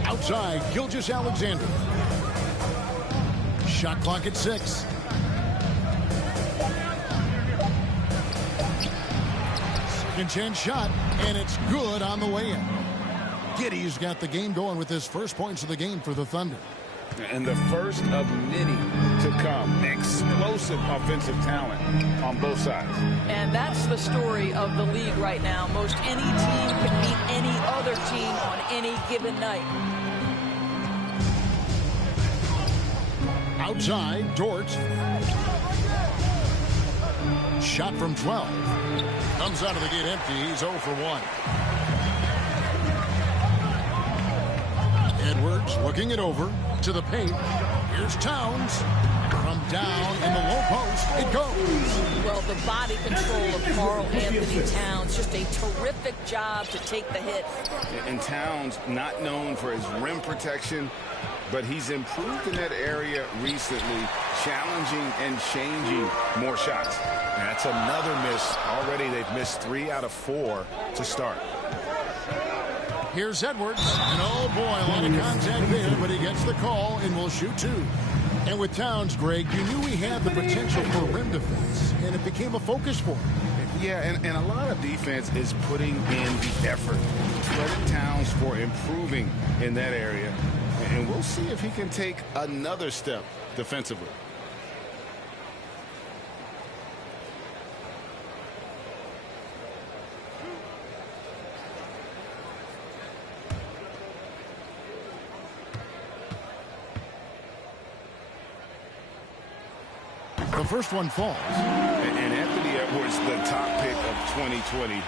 Outside, Gilgeous-Alexander. Shot clock at 6. Second chance shot, and it's good on the way in. Giddey's got the game going with his first points of the game for the Thunder. And the first of many to come. Explosive offensive talent on both sides. And that's the story of the league right now. Most any team can beat any other team on any given night. Outside, Dort. Shot from 12. Comes out of the gate empty. He's 0 for 1. Edwards looking it over to the paint. Here's Towns. From down in the low post, it goes. Well, the body control of Karl Anthony Towns, just a terrific job to take the hit. And Towns, not known for his rim protection, but he's improved in that area recently, challenging and changing more shots. That's another miss. Already they've missed 3 out of 4 to start. Here's Edwards. And oh boy, a lot of contact there, but he gets the call and will shoot 2. And with Towns, Greg, you knew he had the potential for rim defense, and it became a focus for him. Yeah, and a lot of defense is putting in the effort. Credit Towns for improving in that area. And we'll see if he can take another step defensively. The first one falls. And Anthony Edwards, the top pick of 2020.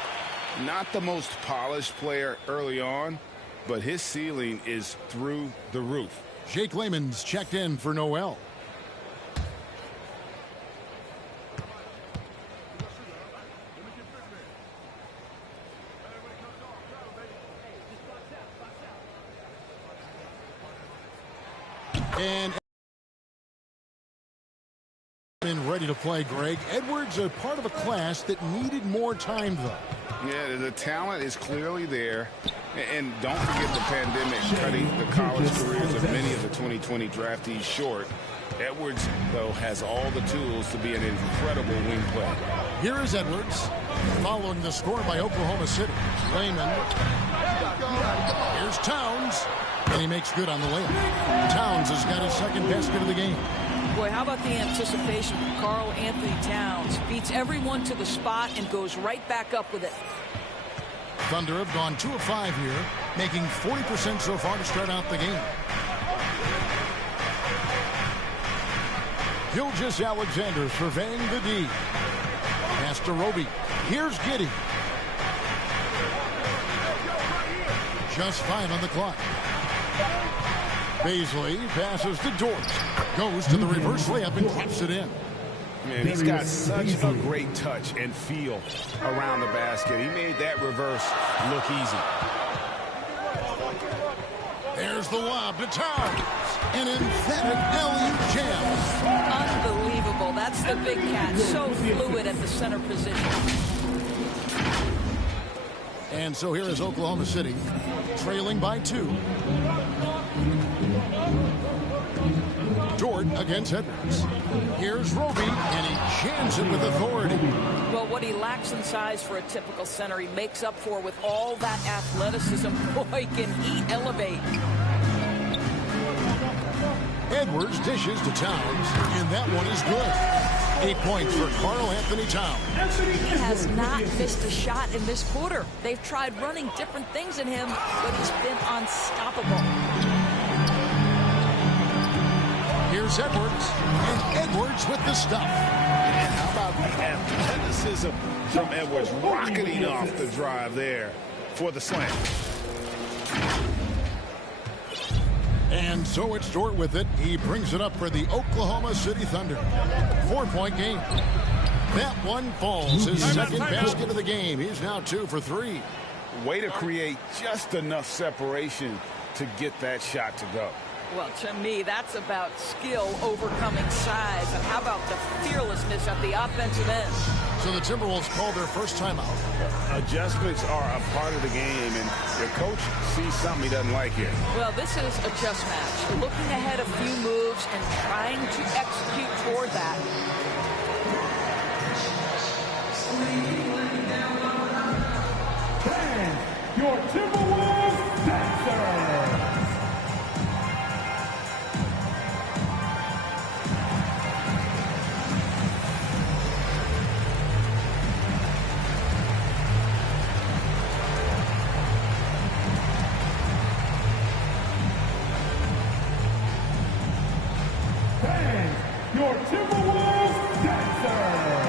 Not the most polished player early on, but his ceiling is through the roof. Jake Layman's checked in for Noel. And ready to play, Greg. Edwards a part of a class that needed more time, though. Yeah, the talent is clearly there. And don't forget the pandemic cutting the college careers of many of the 2020 draftees short. Edwards, though, has all the tools to be an incredible wing player. Here is Edwards, following the score by Oklahoma City. Layman. Here's Towns, and he makes good on the layup. Towns has got his second basket of the game. Boy, how about the anticipation from Karl Anthony Towns? Beats everyone to the spot and goes right back up with it. Thunder have gone 2 of 5 here, making 40% so far to start out the game. Gilgeous-Alexander surveying the D. Pass to Roby. Here's Giddey. Just 5 on the clock. Baisley passes to Dort. Goes to the reverse layup and taps it in. Man, he's got such a great touch and feel around the basket. He made that reverse look easy. There's the lob to Towns. An emphatic alley-oop jam. Unbelievable. That's the big cat. So fluid at the center position. And so here is Oklahoma City, trailing by 2. Dort against Edwards. Here's Roby, and he jams it with authority. Well, what he lacks in size for a typical center, he makes up for with all that athleticism. Boy, can he elevate. Edwards dishes to Towns, and that one is good. 8 points for Karl Anthony Towns. He has not missed a shot in this quarter. They've tried running different things in him, but he's been unstoppable. Here's Edwards, and Edwards with the stuff. And how about the athleticism from Edwards, rocketing off the drive there for the slam. And so it's Dort with it. He brings it up for the Oklahoma City Thunder. 4-point game. That one falls. His second basket of the game. He's now 2 for 3. Way to create just enough separation to get that shot to go. Well, to me, that's about skill overcoming size. And how about the fearlessness at the offensive end? So the Timberwolves called their first timeout. Adjustments are a part of the game, and your coach sees something he doesn't like here. Well, this is a chess match. Looking ahead a few moves and trying to execute toward that. And your Timberwolves dancer. Your Timberwolves dancers.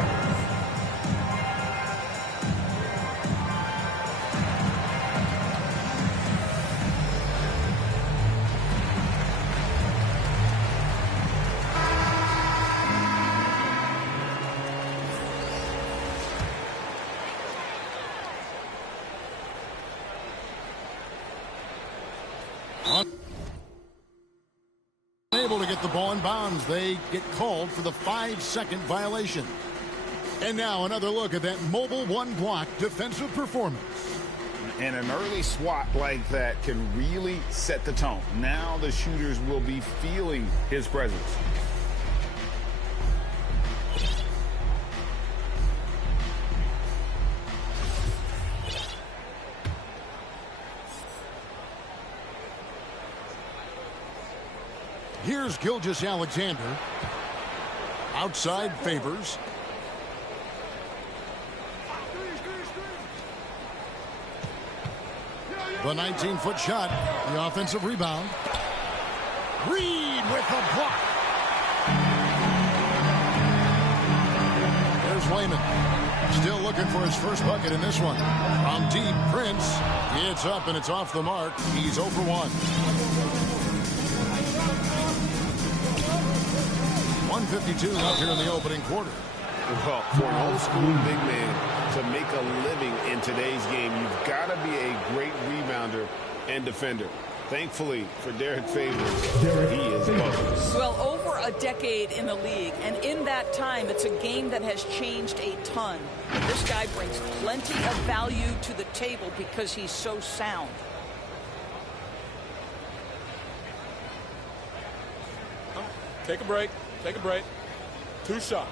Unable to get the ball in bounds. They get called for the 5-second violation. And now another look at that mobile one-block defensive performance. And an early swat like that can really set the tone. Now the shooters will be feeling his presence. Here's Gilgeous-Alexander. Outside Favors. The 19-foot shot. The offensive rebound. Reed with the block. There's Wayman. Still looking for his first bucket in this one. From deep, Prince. It's up and it's off the mark. He's 0 for 1. 1:52 left here in the opening quarter. Well, for an old-school big man to make a living in today's game, you've got to be a great rebounder and defender. Thankfully for Derek Favors, he is both. Well, over a decade in the league, and in that time, it's a game that has changed a ton. This guy brings plenty of value to the table because he's so sound. Take a break. Take a break. 2 shots.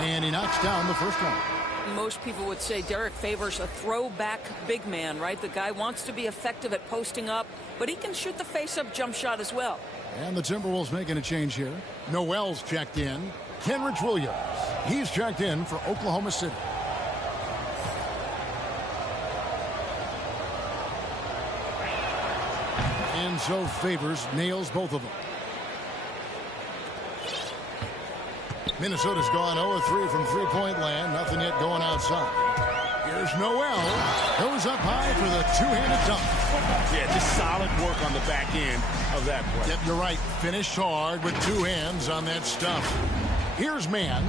And he knocks down the first one. Most people would say Derek Favors a throwback big man, right? The guy wants to be effective at posting up, but he can shoot the face-up jump shot as well. And the Timberwolves making a change here. Noel's checked in. Kenrich Williams. He's checked in for Oklahoma City. And so Favors nails both of them. Minnesota's gone 0-3 from three-point land. Nothing yet going outside. Here's Noel. Goes up high for the two-handed dunk. Yeah, just solid work on the back end of that play. Yep, you're right. Finished hard with 2 hands on that stuff. Here's Mann.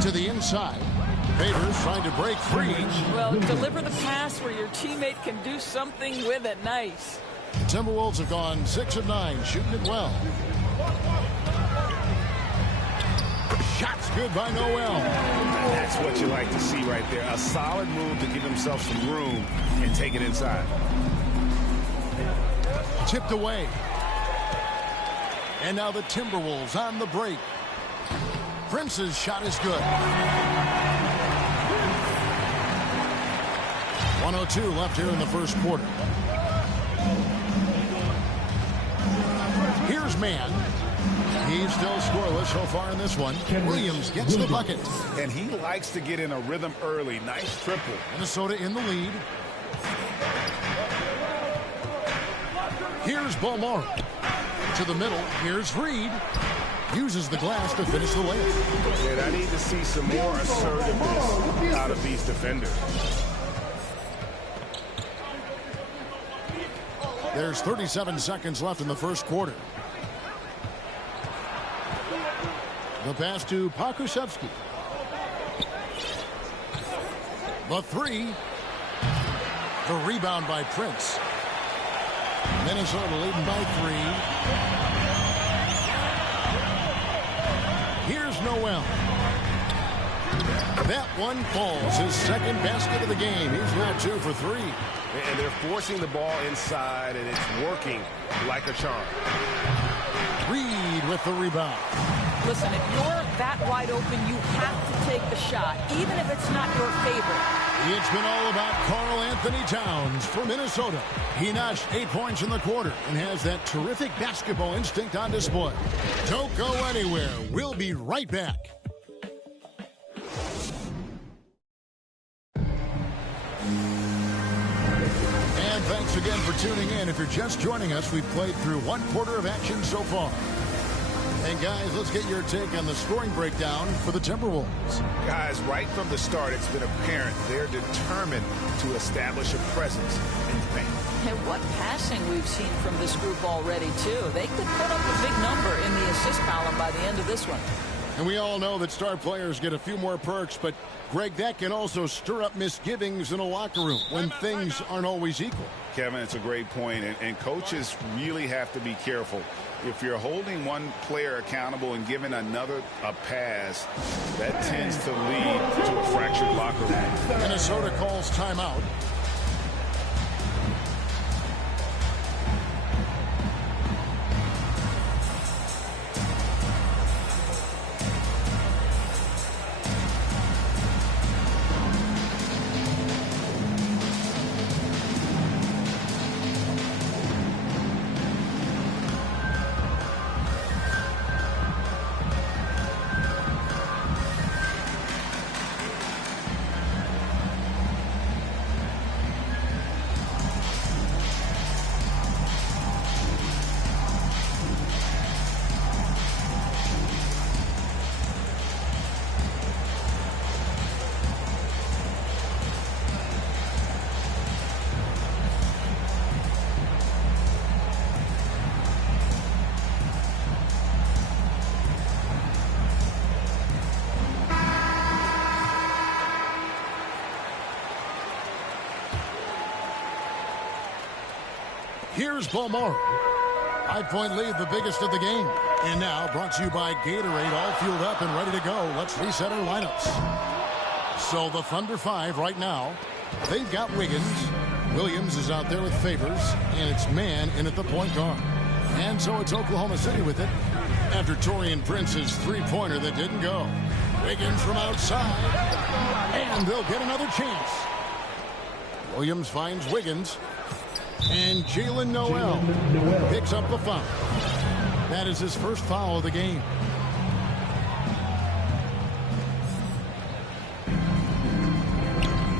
To the inside. Favors trying to break free. Well, deliver the pass where your teammate can do something with it. Nice. The Timberwolves have gone 6 of 9, shooting it well. Shots good by Noel. That's what you like to see right there. A solid move to give himself some room and take it inside. Tipped away. And now the Timberwolves on the break. Prince's shot is good. 1:02 left here in the first quarter. Here's Mann. He's still scoreless so far in this one. Williams gets the bucket. And he likes to get in a rhythm early. Nice triple. Minnesota in the lead. Here's Bowmore. To the middle. Here's Reed. Uses the glass to finish the layup. And I need to see some more assertiveness out of these defenders. There's 37 seconds left in the first quarter. The pass to Pokusevski. The three. The rebound by Prince. Minnesota leading by 3. Here's Noel. That one falls. His second basket of the game. He's now 2 for 3. And they're forcing the ball inside, and it's working like a charm. Reed with the rebound. Listen, if you're that wide open, you have to take the shot, even if it's not your favorite. It's been all about Karl Anthony Towns for Minnesota. He notched 8 points in the quarter and has that terrific basketball instinct on display. Don't go anywhere. We'll be right back. And thanks again for tuning in. If you're just joining us, we've played through 1 quarter of action so far. And guys, let's get your take on the scoring breakdown for the Timberwolves. Guys, right from the start, it's been apparent they're determined to establish a presence in the paint. And what passing we've seen from this group already, too. They could put up a big number in the assist column by the end of this one. And we all know that star players get a few more perks, but, Greg, that can also stir up misgivings in a locker room when things aren't always equal. Kevin, it's a great point, and coaches really have to be careful. If you're holding one player accountable and giving another a pass, that tends to lead to a fractured locker room. Minnesota calls timeout. Here's Bowmore. 5-point lead, the biggest of the game. And now brought to you by Gatorade, all fueled up and ready to go. Let's reset our lineups. So the Thunder 5 right now. They've got Wiggins. Williams is out there with Favors. And it's Mann in at the point guard. And so it's Oklahoma City with it after Taurean Prince's three-pointer that didn't go. Wiggins from outside. And they'll get another chance. Williams finds Wiggins. And Jalen Noel picks up the foul. That is his first foul of the game.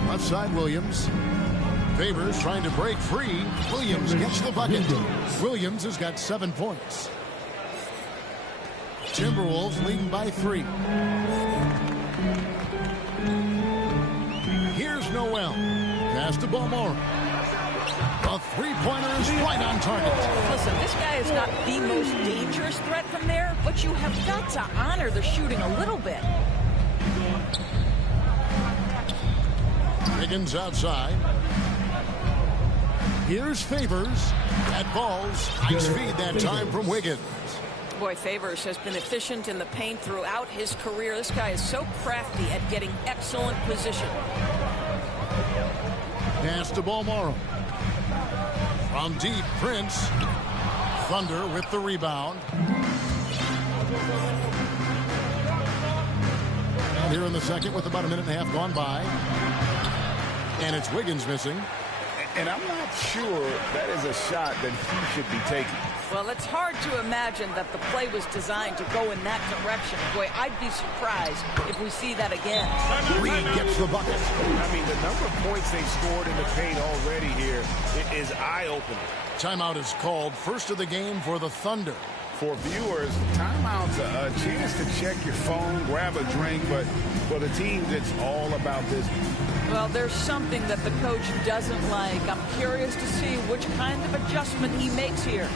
Left side, Williams. Favors trying to break free. Williams gets the bucket. Williams has got 7 points. Timberwolves leading by 3. Here's Noel. Pass to Bowmore. A three-pointer is right on target. Listen, this guy is not the most dangerous threat from there, but you have got to honor the shooting a little bit. Wiggins outside. Here's Favors. That ball's nice feed that time from Wiggins. Boy, Favors has been efficient in the paint throughout his career. This guy is so crafty at getting excellent position. Pass to Balmoro. From deep, Prince. Thunder with the rebound. And here in the second with about a minute and a half gone by. And it's Wiggins missing. And I'm not sure that is a shot that he should be taking. Well, it's hard to imagine that the play was designed to go in that direction. Boy, I'd be surprised if we see that again. Reed gets the bucket. I mean, the number of points they've scored in the paint already here is eye-opening. Timeout is called. First of the game for the Thunder. For viewers, timeout's a chance to check your phone, grab a drink, but for the teams, it's all about business. Well, there's something that the coach doesn't like. I'm curious to see which kind of adjustment he makes here.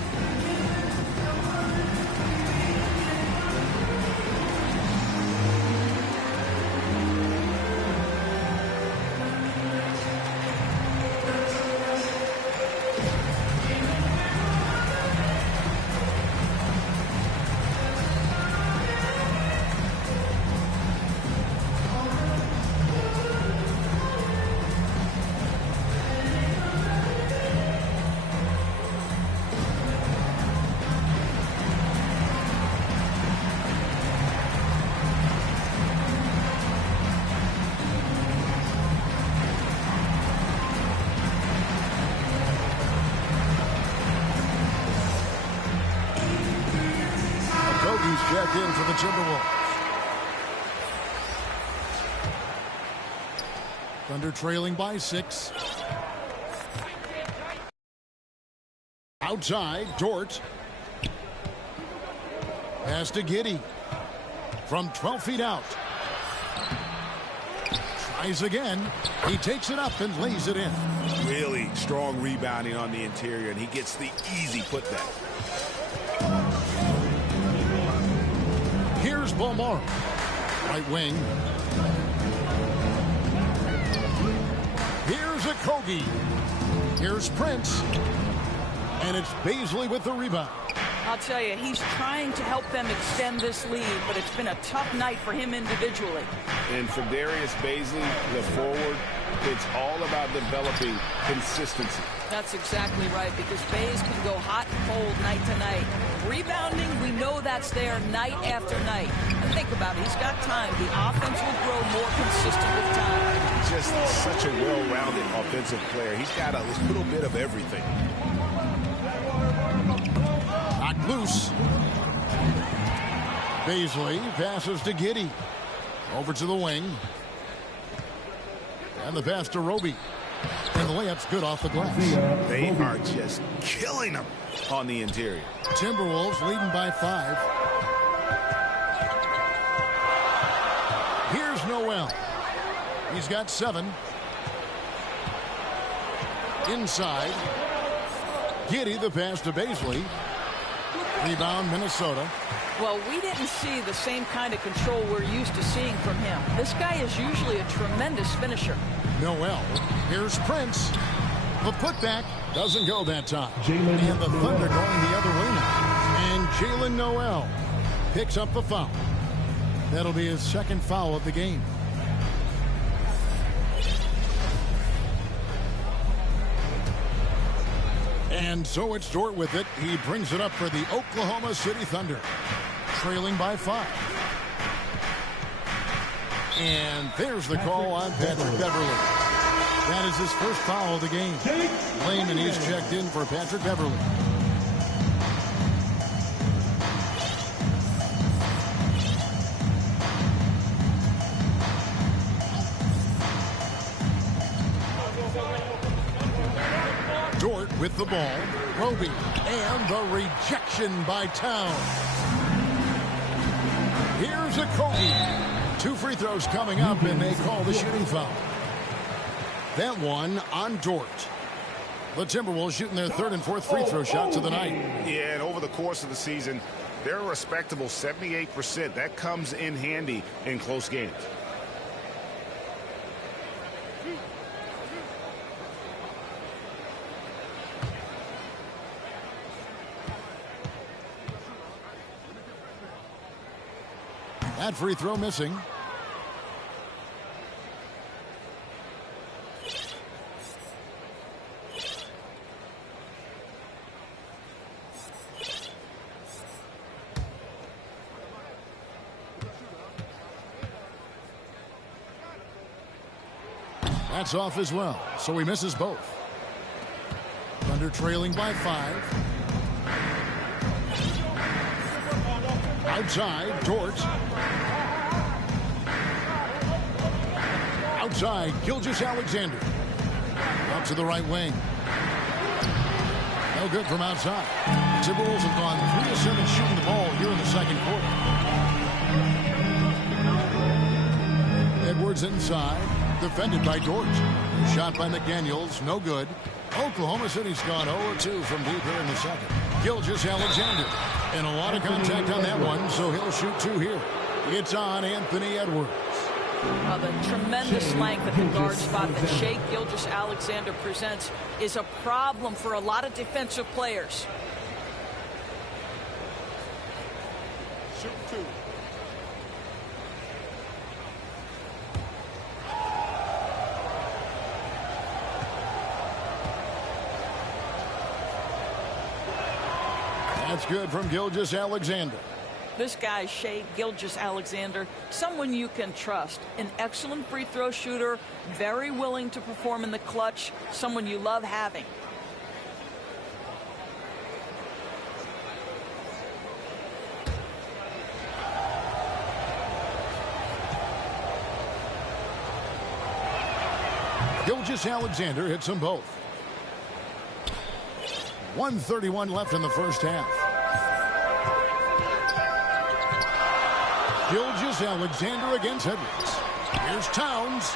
Checked in for the Timberwolves. Thunder trailing by 6. Outside, Dort. Pass to Giddey. From 12 feet out. Tries again. He takes it up and lays it in. Really strong rebounding on the interior, and he gets the easy putback. Here's Balmoro. Right wing. Here's Okogie. Here's Prince. And it's Bazley with the rebound. I'll tell you, he's trying to help them extend this lead, but it's been a tough night for him individually. And for Darius Bazley, the forward, it's all about developing consistency. That's exactly right, because Baze can go hot and cold night to night. Rebounding, we know that's there night after night. And think about it, he's got time. The offense will grow more consistent with time. Just such a well-rounded offensive player. He's got a little bit of everything. Knocked loose. Bazley passes to Giddey. Over to the wing. And the pass to Roby. And the layup's good off the glass. They are just killing them on the interior. Timberwolves leading by 5. Here's Noel. He's got 7. Inside. Giddey, the pass to Bazley. Rebound, Minnesota. Well, we didn't see the same kind of control we're used to seeing from him. This guy is usually a tremendous finisher. Noel. Here's Prince. The putback doesn't go that time. And the Thunder going the other way now. And Jalen Noel picks up the foul. That'll be his second foul of the game. And so it's Dort with it. He brings it up for the Oklahoma City Thunder. Trailing by 5. And there's the call on Patrick Beverley. That is his first foul of the game. Lehman is checked in for Patrick Beverley. Dort with the ball. Roby. And the rejection by Towns. Here's Okogie. 2 free throws coming up, and they call the shooting foul. That one on Dort. The Timberwolves shooting their 3rd and 4th free throw shots of the night. Yeah, and over the course of the season, they're a respectable 78%. That comes in handy in close games. That free throw missing. That's off as well, so he misses both. Thunder trailing by 5. Outside, Dort. Outside, Gilgeous-Alexander. Out to the right wing. No good from outside. Timberwolves have gone 3 of 7 shooting the ball here in the second quarter. Edwards inside. Defended by Dort. Shot by McDaniels. No good. Oklahoma City's gone 0-2 from deep here in the second. Gilgeous-Alexander. And a lot of contact on that one, so he'll shoot 2 here. It's on Anthony Edwards. Well, the tremendous length at the guard spot that Shai Gilgeous-Alexander presents is a problem for a lot of defensive players. Shoot 2. That's good from Gilgeous-Alexander. This guy, Shai Gilgeous-Alexander, someone you can trust. An excellent free throw shooter, very willing to perform in the clutch, someone you love having. Gilgeous-Alexander hits them both. 1:31 left in the first half. Gilgeous-Alexander against Edwards. Here's Towns.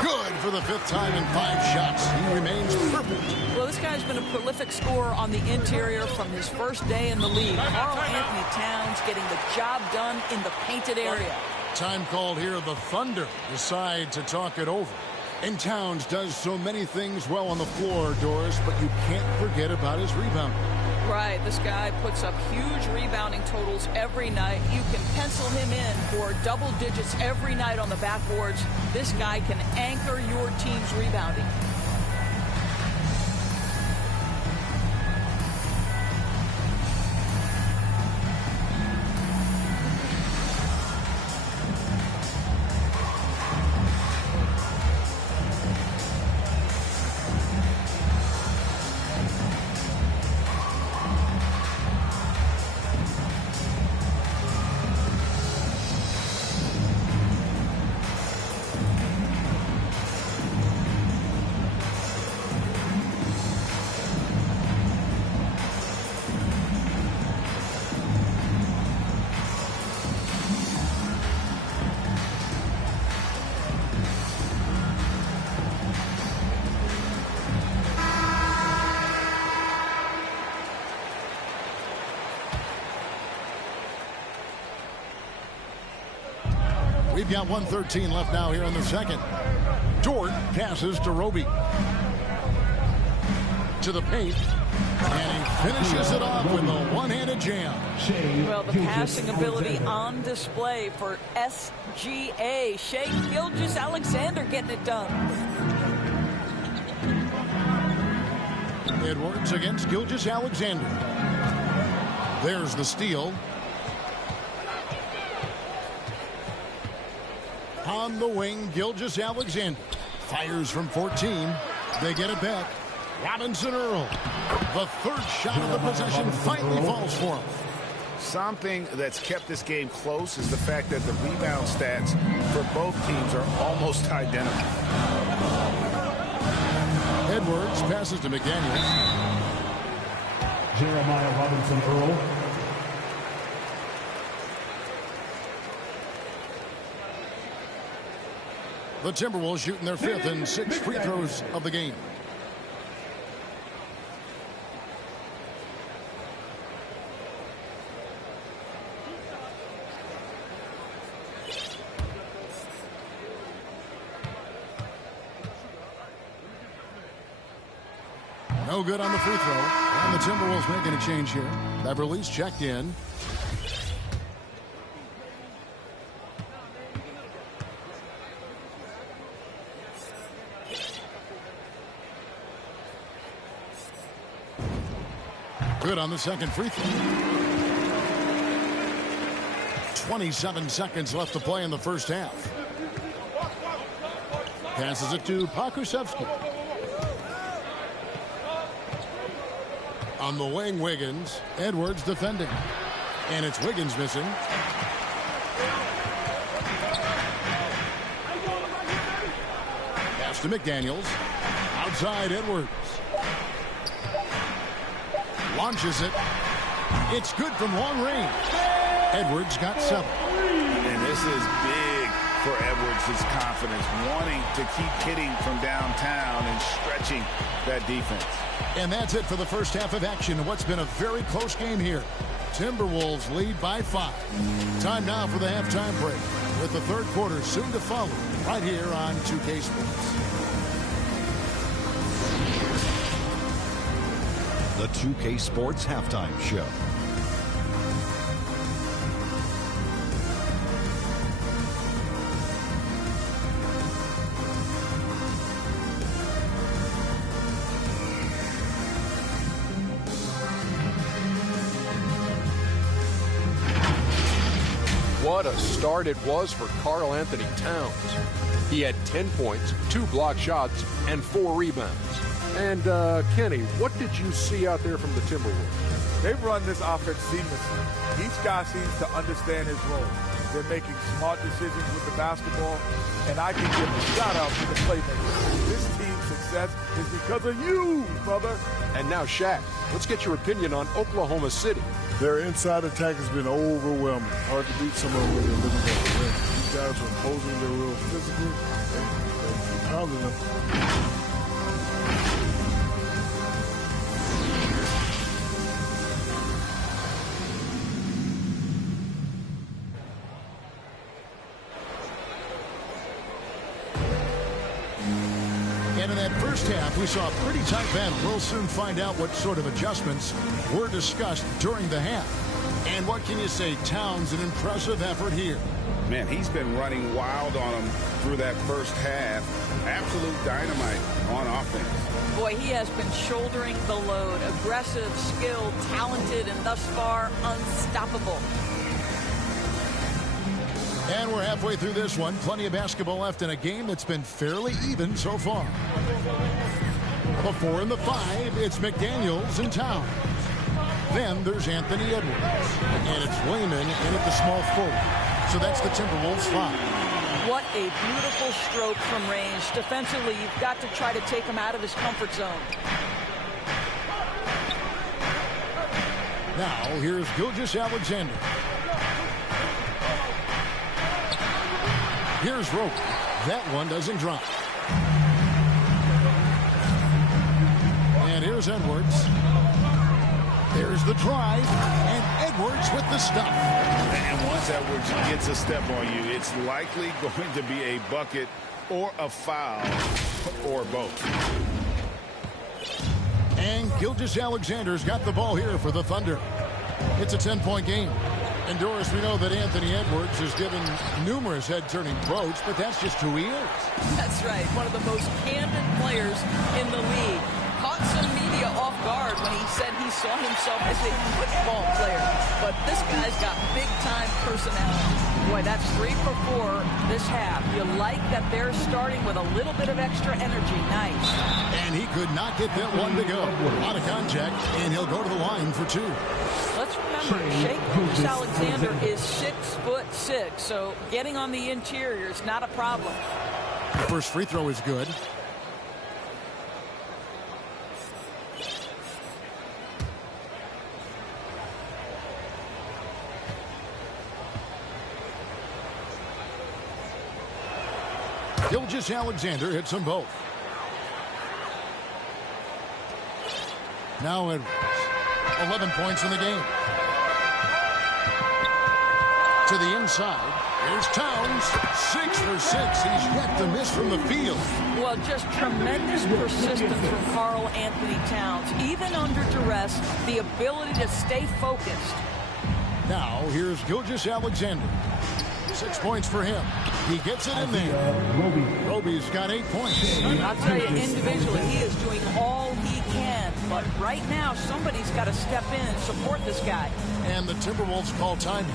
Good for the 5th time in 5 shots. He remains perfect. Well, this guy's been a prolific scorer on the interior from his first day in the league. Karl-Anthony Towns getting the job done in the painted area. Time called here. The Thunder decide to talk it over. And Towns does so many things well on the floor, Doris, but you can't forget about his rebounding. Right, this guy puts up huge rebounding totals every night. You can pencil him in for double digits every night on the backboards. This guy can anchor your team's rebounding. We've got 1:13 left now here in the second. Dort passes to Roby. To the paint. And he finishes it off with a one-handed jam. Well, the passing ability on display for SGA. Shai Gilgeous-Alexander getting it done. Edwards against Gilgeous-Alexander. There's the steal. On the wing, Gilgeous-Alexander fires from 14. They get it back. Robinson Earl. The 3rd shot of the possession finally falls for him. Something that's kept this game close is the fact that the rebound stats for both teams are almost identical. Edwards passes to McDaniels. Jeremiah Robinson Earl. The Timberwolves shooting their 5th and 6th free throws of the game. No good on the free throw. And the Timberwolves making a change here. Beverly's checked in. Good on the second free throw. 27 seconds left to play in the first half. Passes it to Pokusevski. On the wing, Wiggins. Edwards defending. And it's Wiggins missing. Pass to McDaniels. Outside, Edwards. Launches it. It's good from long range. Edwards got 7. And this is big for Edwards' confidence, wanting to keep hitting from downtown and stretching that defense. And that's it for the first half of action in what's been a very close game here. Timberwolves lead by 5. Time now for the halftime break, with the third quarter soon to follow right here on 2K Sports. The 2K Sports Halftime Show. What a start it was for Karl Anthony Towns. He had 10 points, 2 block shots, and 4 rebounds. And, Kenny, what did you see out there from the Timberwolves? They've run this offense seamlessly. Each guy seems to understand his role. They're making smart decisions with the basketball, and I can give a shout-out to the playmakers. This team's success is because of you, brother. And now, Shaq, let's get your opinion on Oklahoma City. Their inside attack has been overwhelming. Hard to beat someone when they're living at the rim. These guys are imposing their will physically and pounding them. And in that first half, we saw a pretty tight battle. We'll soon find out what sort of adjustments were discussed during the half. And what can you say? Towns, an impressive effort here. Man, he's been running wild on them through that first half. Absolute dynamite on offense. Boy, he has been shouldering the load. Aggressive, skilled, talented, and thus far unstoppable. And we're halfway through this one. Plenty of basketball left in a game that's been fairly even so far. The 4 and the 5, it's McDaniels and Towns. Then there's Anthony Edwards. And it's Wayman in at the small forward. So that's the Timberwolves 5. What a beautiful stroke from range. Defensively, you've got to try to take him out of his comfort zone. Now, here's Gilgeous-Alexander. Here's Rope. That one doesn't drop. And here's Edwards. There's the drive. And Edwards with the stuff. And once Edwards gets a step on you, it's likely going to be a bucket or a foul or both. And Gilgeous-Alexander's got the ball here for the Thunder. It's a 10-point game. And Doris, we know that Anthony Edwards has given numerous head-turning quotes, but that's just who he is. That's right. One of the most candid players in the league. Caught some media off guard when he said he saw himself as a football player. But this guy's got big-time personality. Boy, that's 3 for 4 this half. You like that they're starting with a little bit of extra energy. Nice. And he could not get that one to go. Out of contact, and he'll go to the line for 2. Let's remember, Shea Gilgeous-Alexander is 6'6", so getting on the interior is not a problem. The first free throw is good. Gilgeous-Alexander hits them both. Now Edwards. 11 points in the game. To the inside. Here's Towns. 6 for 6. He's yet to miss from the field. Well, just tremendous persistence from Karl Anthony Towns. Even under duress, the ability to stay focused. Now, here's Gilgeous-Alexander. 6 points for him. He gets it in there. Roby's got 8 points. I'll tell you, individually, he is doing all he can. But right now, somebody's got to step in and support this guy. And the Timberwolves call time.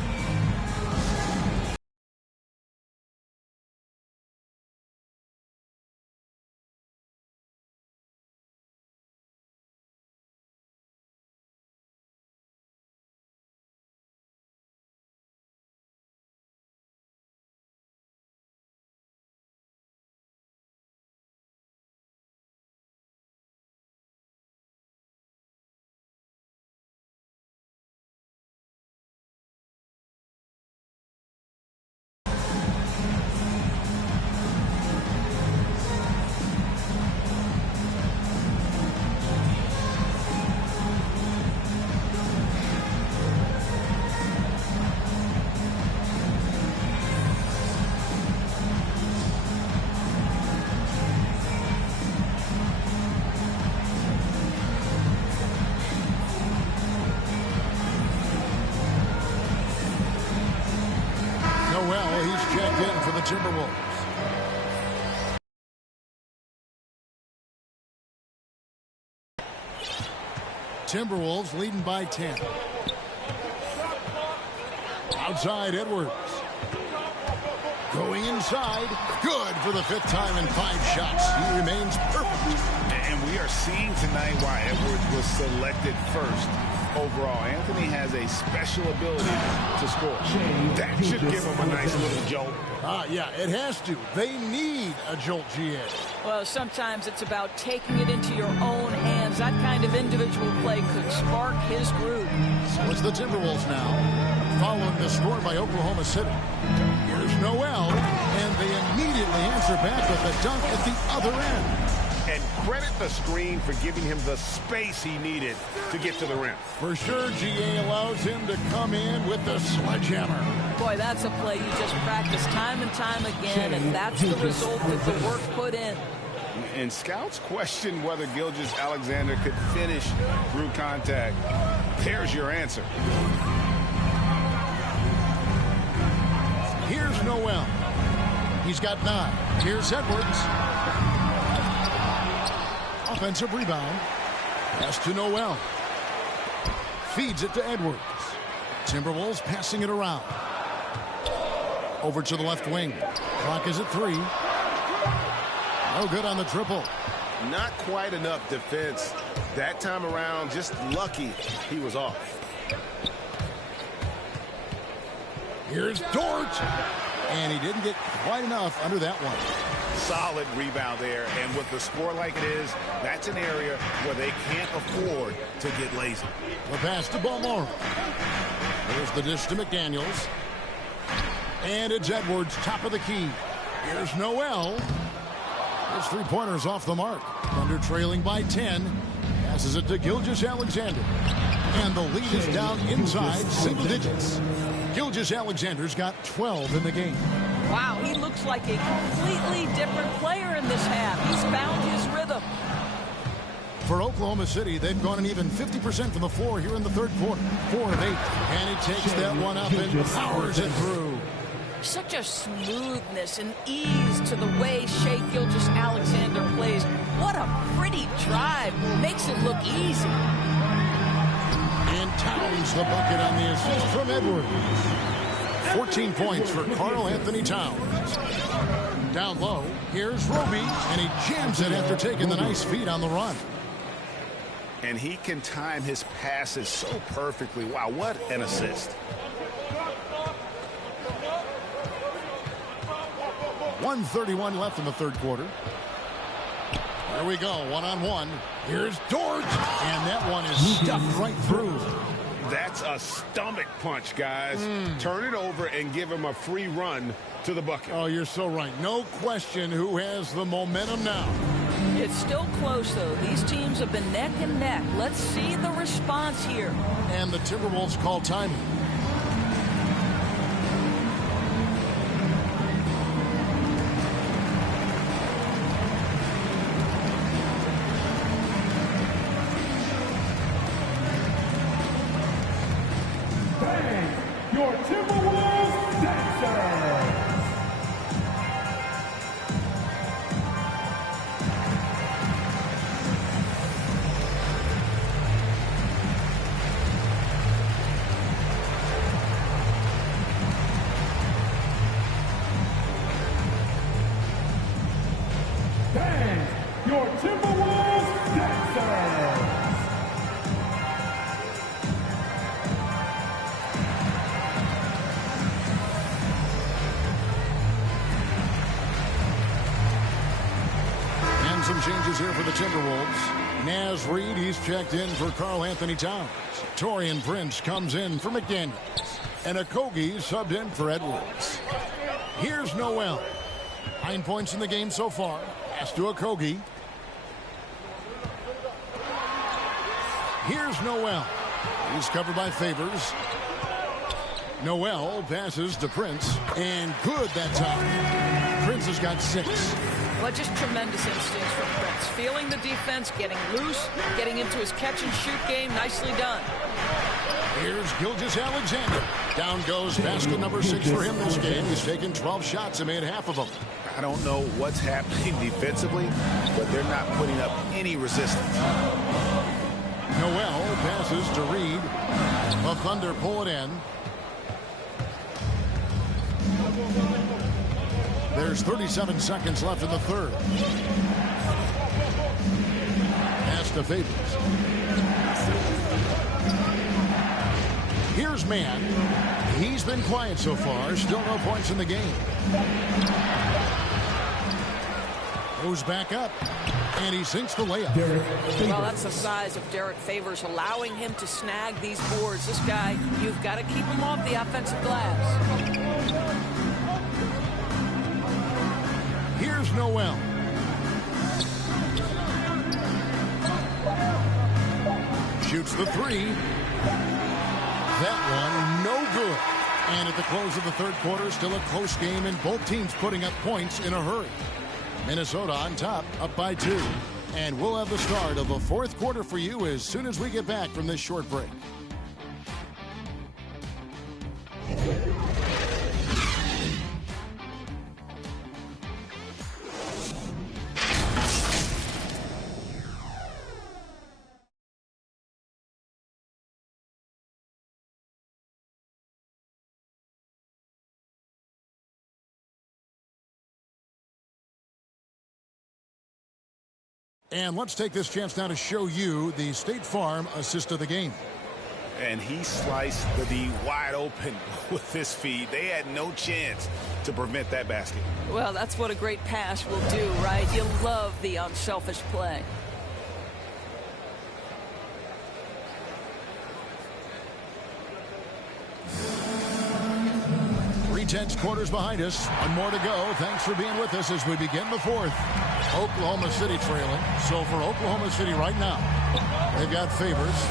He's checked in for the Timberwolves. Timberwolves leading by 10. Outside Edwards. Going inside. Good for the 5th time in 5 shots. He remains perfect. And we are seeing tonight why Edwards was selected first overall. Anthony has a special ability to score. That should give him a nice little jolt. Yeah, it has to. They need a jolt, GA. Well, sometimes it's about taking it into your own hands. That kind of individual play could spark his groove. So it's the Timberwolves now, following the score by Oklahoma City. Here's Noel, and they immediately answer back with a dunk at the other end. And credit the screen for giving him the space he needed to get to the rim. For sure, GA allows him to come in with the sledgehammer. Boy, that's a play you just practice time and time again, and that's the result of the work put in. And scouts question whether Gilgeous-Alexander could finish through contact. There's your answer. Here's Noel. He's got 9. Here's Edwards. Offensive rebound. Pass to Noel. Feeds it to Edwards. Timberwolves passing it around. Over to the left wing. Clock is at 3. No good on the triple. Not quite enough defense. That time around, just lucky he was off. Here's Dort. And he didn't get quite enough under that one. Solid rebound there, and with the score like it is, that's an area where they can't afford to get lazy. The pass to Balmore. There's the dish to McDaniels. And it's Edwards, top of the key. Here's Noel. His 3-pointers off the mark. Thunder trailing by 10. Passes it to Gilgeous-Alexander. And the lead is down inside single digits. Gilgeous-Alexander's got 12 in the game. Wow, he looks like a completely different player in this half. He's found his rhythm. For Oklahoma City, they've gone an even 50% from the floor here in the third quarter. 4 of 8. And he takes that one up and powers it through. Such a smoothness and ease to the way Shai Gilgeous-Alexander plays. What a pretty drive. Makes it look easy. And Towns the bucket on the assist from Edwards. 14 points for Karl-Anthony Towns. Down low, here's Roby, and he jams it after taking the nice feed on the run. And he can time his passes so perfectly. Wow, what an assist. 1:31 left in the third quarter. Here we go, one-on-one. Here's Dort, and that one is stuffed right through. That's a stomach punch, guys. Turn it over and give him a free run to the bucket. Oh, you're so right. No question who has the momentum now. It's still close, though. These teams have been neck and neck. Let's see the response here. And the Timberwolves call timing. Your Timberwolves dancers. your Timberwolves dancers. And some changes here for the Timberwolves. Naz Reid, he's checked in for Karl Anthony Towns. Taurean Prince comes in for McDaniels. And Okogie subbed in for Edwards. Here's Noel. 9 points in the game so far. Pass to Okogie. Here's Noel. He's covered by Favors. Noel passes to Prince. And good that time. Prince has got 6. Well, just tremendous instincts from Prince. Feeling the defense, getting loose, getting into his catch-and-shoot game. Nicely done. Here's Gilgeous-Alexander. Down goes basket number 6 for him this game. He's taken 12 shots and made half of them. I don't know what's happening defensively, but they're not putting up any resistance. Noel passes to Reid. The Thunder pull it in. There's 37 seconds left in the third. Pass to Favors. Here's Mann. He's been quiet so far. Still no points in the game. Goes back up. And he sinks the layup. Well, that's the size of Derek Favors, allowing him to snag these boards. This guy, you've got to keep him off the offensive glass. Here's Noel. Shoots the 3. That one, no good. And at the close of the third quarter, still a close game, and both teams putting up points in a hurry. Minnesota on top, up by 2. And we'll have the start of the fourth quarter for you as soon as we get back from this short break. And let's take this chance now to show you the State Farm assist of the game. And he sliced the D wide open with his feed. They had no chance to prevent that basket. Well, that's what a great pass will do, right? You love the unselfish play. Tense quarters behind us. One more to go. Thanks for being with us as we begin the fourth. Oklahoma City trailing. So for Oklahoma City right now, they've got Favors.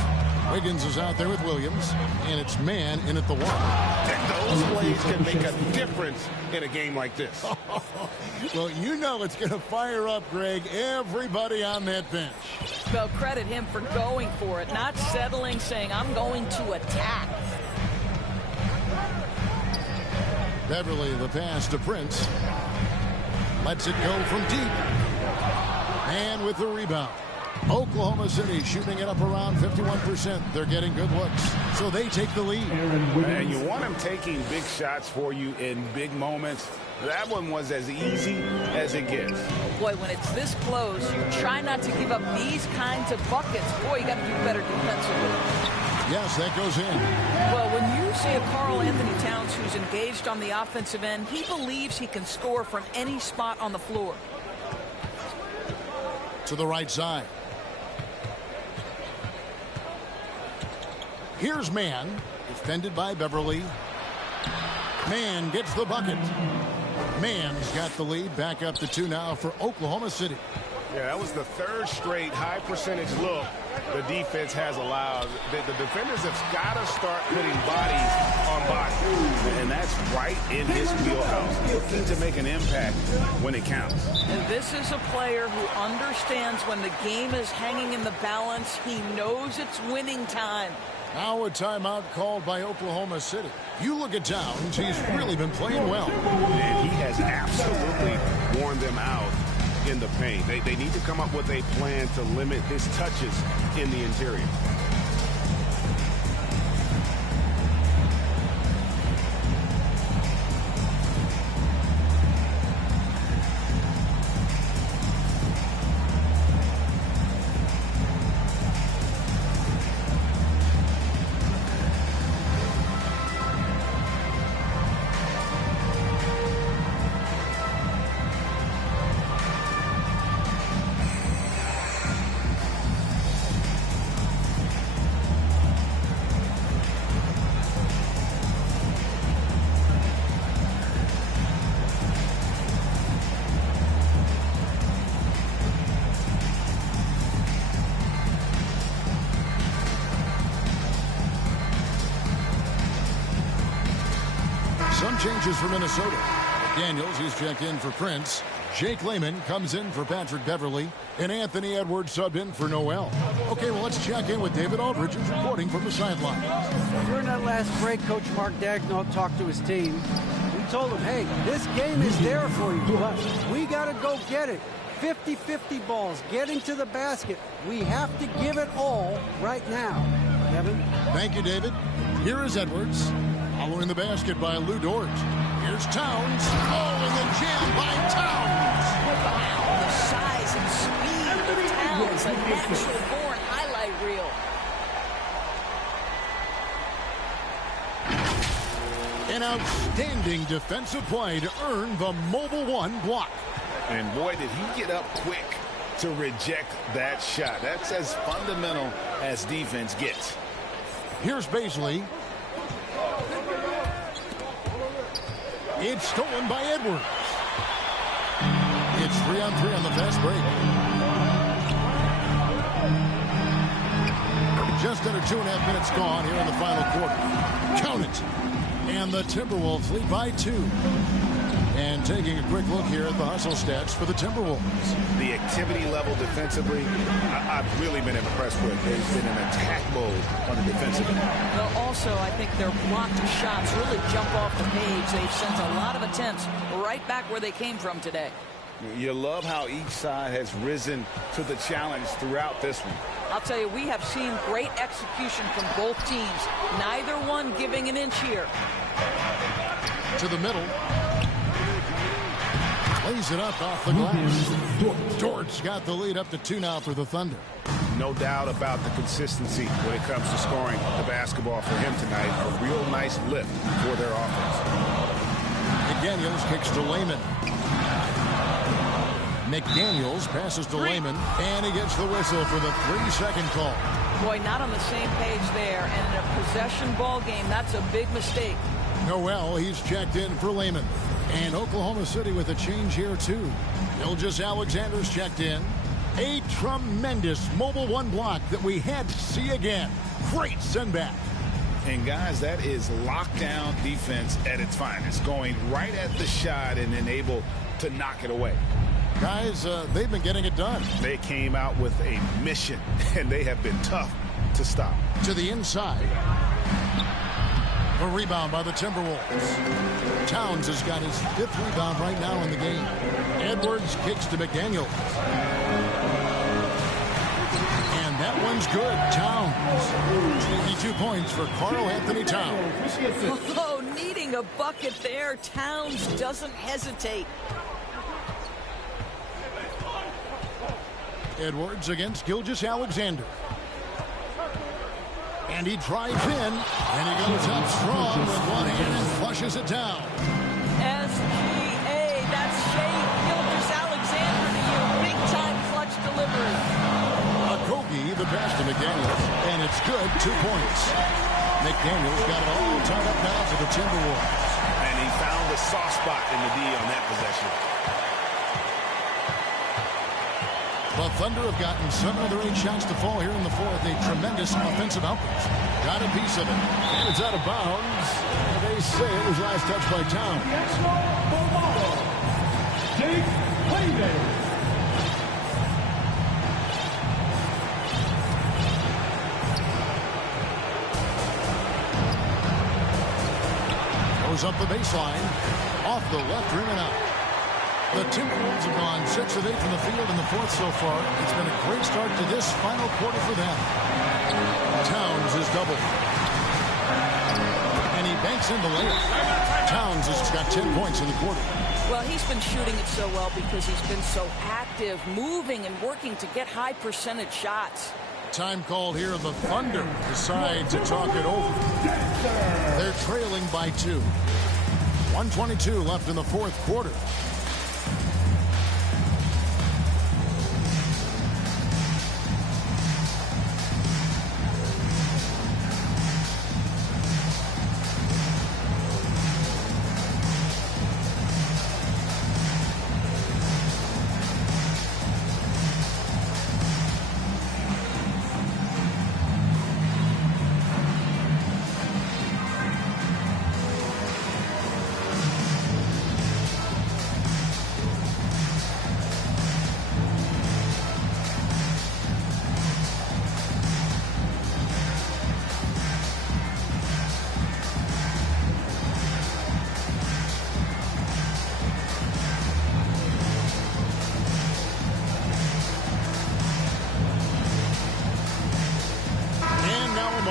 Wiggins is out there with Williams. And it's Mann in at the 1. And those plays can make a difference in a game like this. Well, you know it's going to fire up, Greg, everybody on that bench. Well, credit him for going for it, not settling, saying, I'm going to attack. Beverly, the pass to Prince. Lets it go from deep. And with the rebound. Oklahoma City shooting it up around 51%. They're getting good looks. So they take the lead. And you want them taking big shots for you in big moments. That one was as easy as it gets. Boy, when it's this close, you try not to give up these kinds of buckets. Boy, you got to do better defensively. Yes, that goes in. Well, when you see a Karl Anthony Towns who's engaged on the offensive end, he believes he can score from any spot on the floor. To the right side. Here's Mann, defended by Beverly. Mann gets the bucket. Mann's got the lead, back up to 2 now for Oklahoma City. Yeah, that was the third straight high percentage look the defense has allowed. The defenders have got to start putting bodies on bodies, and that's right in his wheelhouse. Looking to make an impact when it counts. And this is a player who understands when the game is hanging in the balance. He knows it's winning time. Now a timeout called by Oklahoma City. You look at Towns, he's really been playing well. And he has absolutely worn them out in the paint. They need to come up with a plan to limit his touches in the interior. Some changes for Minnesota. Daniels, he's checked in for Prince. Jake Layman comes in for Patrick Beverly. And Anthony Edwards subbed in for Noel. Okay, well, let's check in with David Aldridge, who's reporting from the sideline. During that last break, Coach Mark Daigneault talked to his team. He told them, hey, this game is there for you. We got to go get it. 50-50 balls, getting to the basket. We have to give it all right now. Kevin? Thank you, David. Here is Edwards. Following the basket by Lou Dort. Here's Towns. Oh, and the jam by Towns. Wow, the size and speed of Towns, a natural-born highlight reel. An outstanding defensive play to earn the Mobile One block. And boy, did he get up quick to reject that shot. That's as fundamental as defense gets. Here's Baisley. It's stolen by Edwards. It's 3-on-3 on the fast break. Just under 2.5 minutes gone here in the final quarter. Count it. And the Timberwolves lead by 2. And taking a quick look here at the hustle stats for the Timberwolves. The activity level defensively, I've really been impressed with. They've been in attack mode on the defensive end. Well, also, I think their blocked shots really jump off the page. They've sent a lot of attempts right back where they came from today. You love how each side has risen to the challenge throughout this one. I'll tell you, we have seen great execution from both teams. Neither one giving an inch here. To the middle. Lays it up off the glass. Dort's got the lead up to 2 now for the Thunder. No doubt about the consistency when it comes to scoring the basketball for him tonight. A real nice lift for their offense. McDaniels kicks to Layman. McDaniels passes to Layman, and he gets the whistle for the 3-second call. Boy, not on the same page there, and in a possession ball game, that's a big mistake. Noel, he's checked in for Layman. And Oklahoma City with a change here, too. Ilgis Alexander's checked in. A tremendous Mobile One block that we had to see again. Great send back. And, guys, that is lockdown defense at its finest. Going right at the shot and then able to knock it away. Guys, they've been getting it done. They came out with a mission, and they have been tough to stop. To the inside. A rebound by the Timberwolves. Towns has got his 5th rebound right now in the game. Edwards kicks to McDaniels. And that one's good. Towns. 22 points for Karl Anthony Towns. Oh, needing a bucket there. Towns doesn't hesitate. Edwards against Gilgeous Alexander. And he drives in, and he goes up strong with one hand and flushes it down. SGA, that's Shea Gilgeous-Alexander to you. Big-time clutch delivery. Okogie, the pass to McDaniels, and it's good, 2 points. McDaniels got it all tied up now for the Timberwolves. And he found the soft spot in the D on that possession. The Thunder have gotten 7 of their 8 shots to fall here in the 4th. A tremendous offensive outburst. Got a piece of it. And it's out of bounds. They say it was last touched by Towns. Jake Layman. Goes up the baseline. Off the left rim and out. The Timberwolves have gone 6 of 8 from the field in the 4th so far. It's been a great start to this final quarter for them. Towns is doubled. And he banks in the layup. Towns has got 10 points in the quarter. Well, he's been shooting it so well because he's been so active, moving and working to get high percentage shots. Time called here. The Thunder decide to talk it over. They're trailing by 2. 1:22 left in the 4th quarter.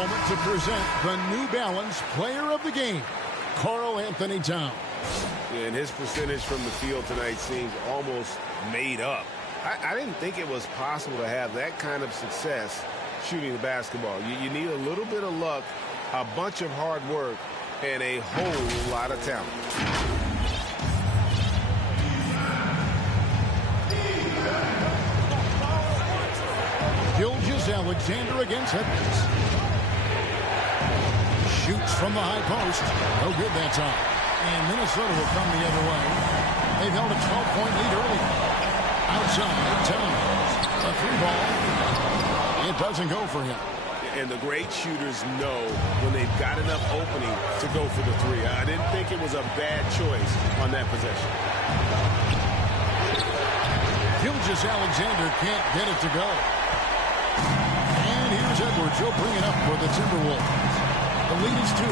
moment to present the New Balance Player of the Game, Karl-Anthony Towns. Yeah, and his percentage from the field tonight seems almost made up. I didn't think it was possible to have that kind of success shooting the basketball. You need a little bit of luck, a bunch of hard work, and a whole lot of talent. Gilgeous-Alexander against Edwards. Shoots from the high post. No good that time. And Minnesota will come the other way. They've held a 12-point lead early. Outside, Towns. A three ball. It doesn't go for him. And the great shooters know when they've got enough opening to go for the three. I didn't think it was a bad choice on that possession. Gilgeous-Alexander can't get it to go. And here's Edwards. He'll bring it up for the Timberwolves. The lead is 2.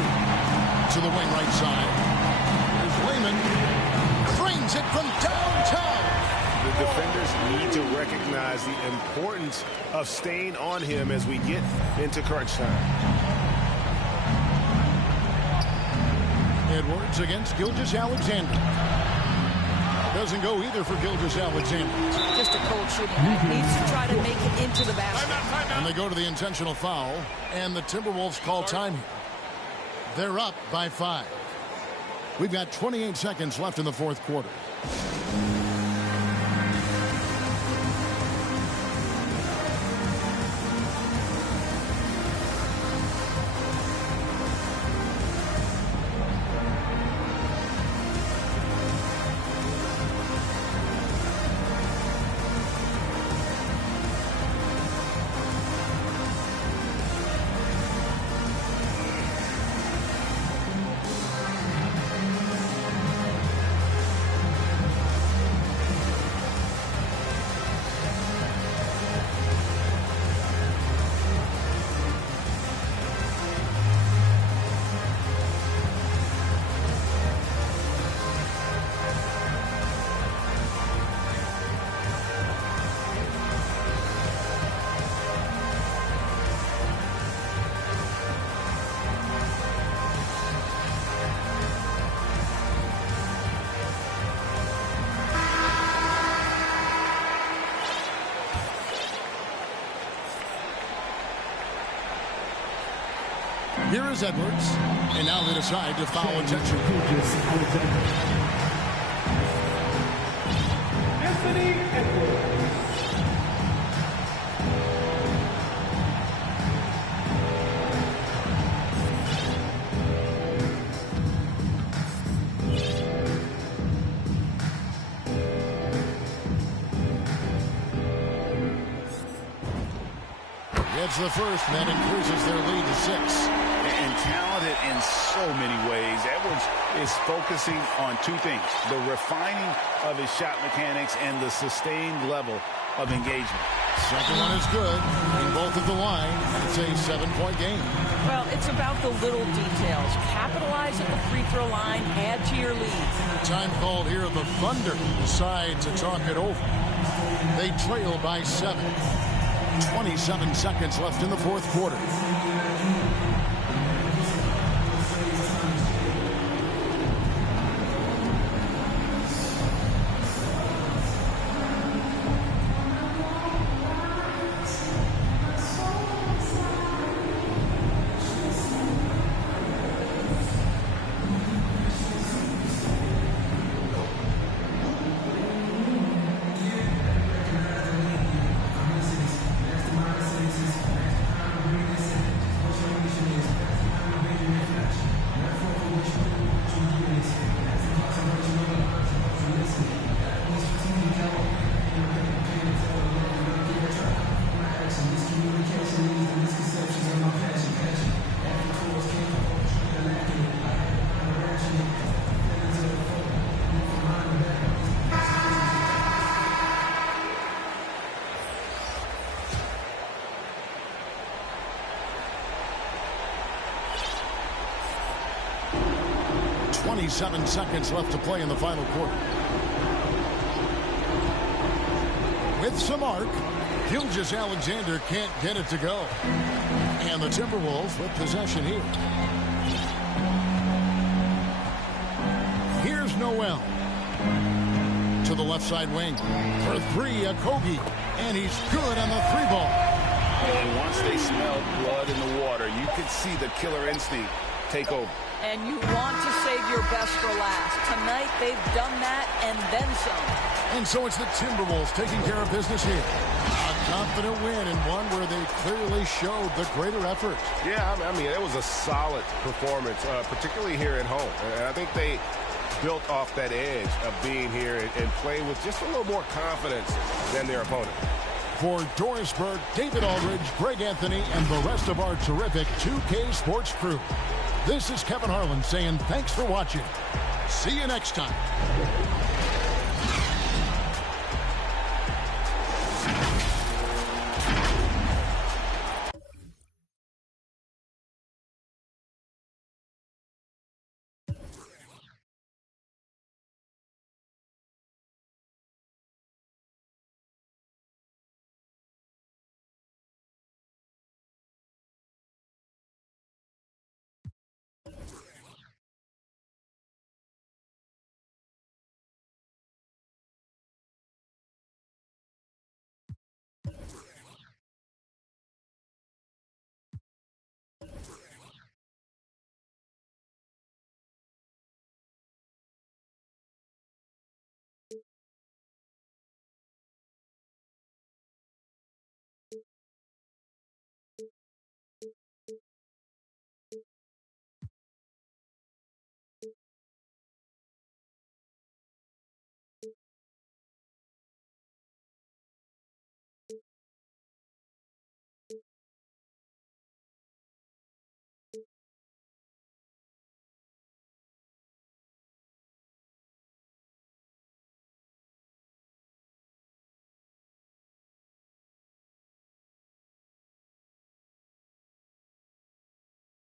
To the wing right side. Here's Lehman. Cranes it from downtown. The defenders need to recognize the importance of staying on him as we get into crunch time. Edwards against Gilgeous-Alexander. Doesn't go either for Gilgeous-Alexander. Just a cold shooting night. Needs to try to make it into the basket. And they go to the intentional foul, and the Timberwolves call time here. They're up by 5. We've got 28 seconds left in the fourth quarter. Here is Edwards, and now they decide to foul intentionally. Anthony Edwards. Gets the first, and that increases their lead to 6. And talented in so many ways. Edwards is focusing on two things: the refining of his shot mechanics and the sustained level of engagement. Second one is good, and both at the line. It's a 7-point game. Well, it's about the little details. Capitalize at the free throw line, add to your lead. Time called here. The Thunder decide to talk it over. They trail by 7. 27 seconds left in the fourth quarter. Seven seconds left to play in the final quarter. With some arc, Gilgeous-Alexander can't get it to go. And the Timberwolves with possession here. Here's Noel. To the left side wing. For three, Okogie. And he's good on the three ball. And once they smelled blood in the water, you could see the killer instinct take over. And you want to save your best for last. Tonight, they've done that and then some. And so it's the Timberwolves taking care of business here. A confident win and one where they clearly showed the greater effort. Yeah, I mean, it was a solid performance, particularly here at home. And I think they built off that edge of being here and playing with just a little more confidence than their opponent. For Dorisburg, David Aldridge, Greg Anthony, and the rest of our terrific 2K Sports crew, this is Kevin Harlan saying thanks for watching. See you next time.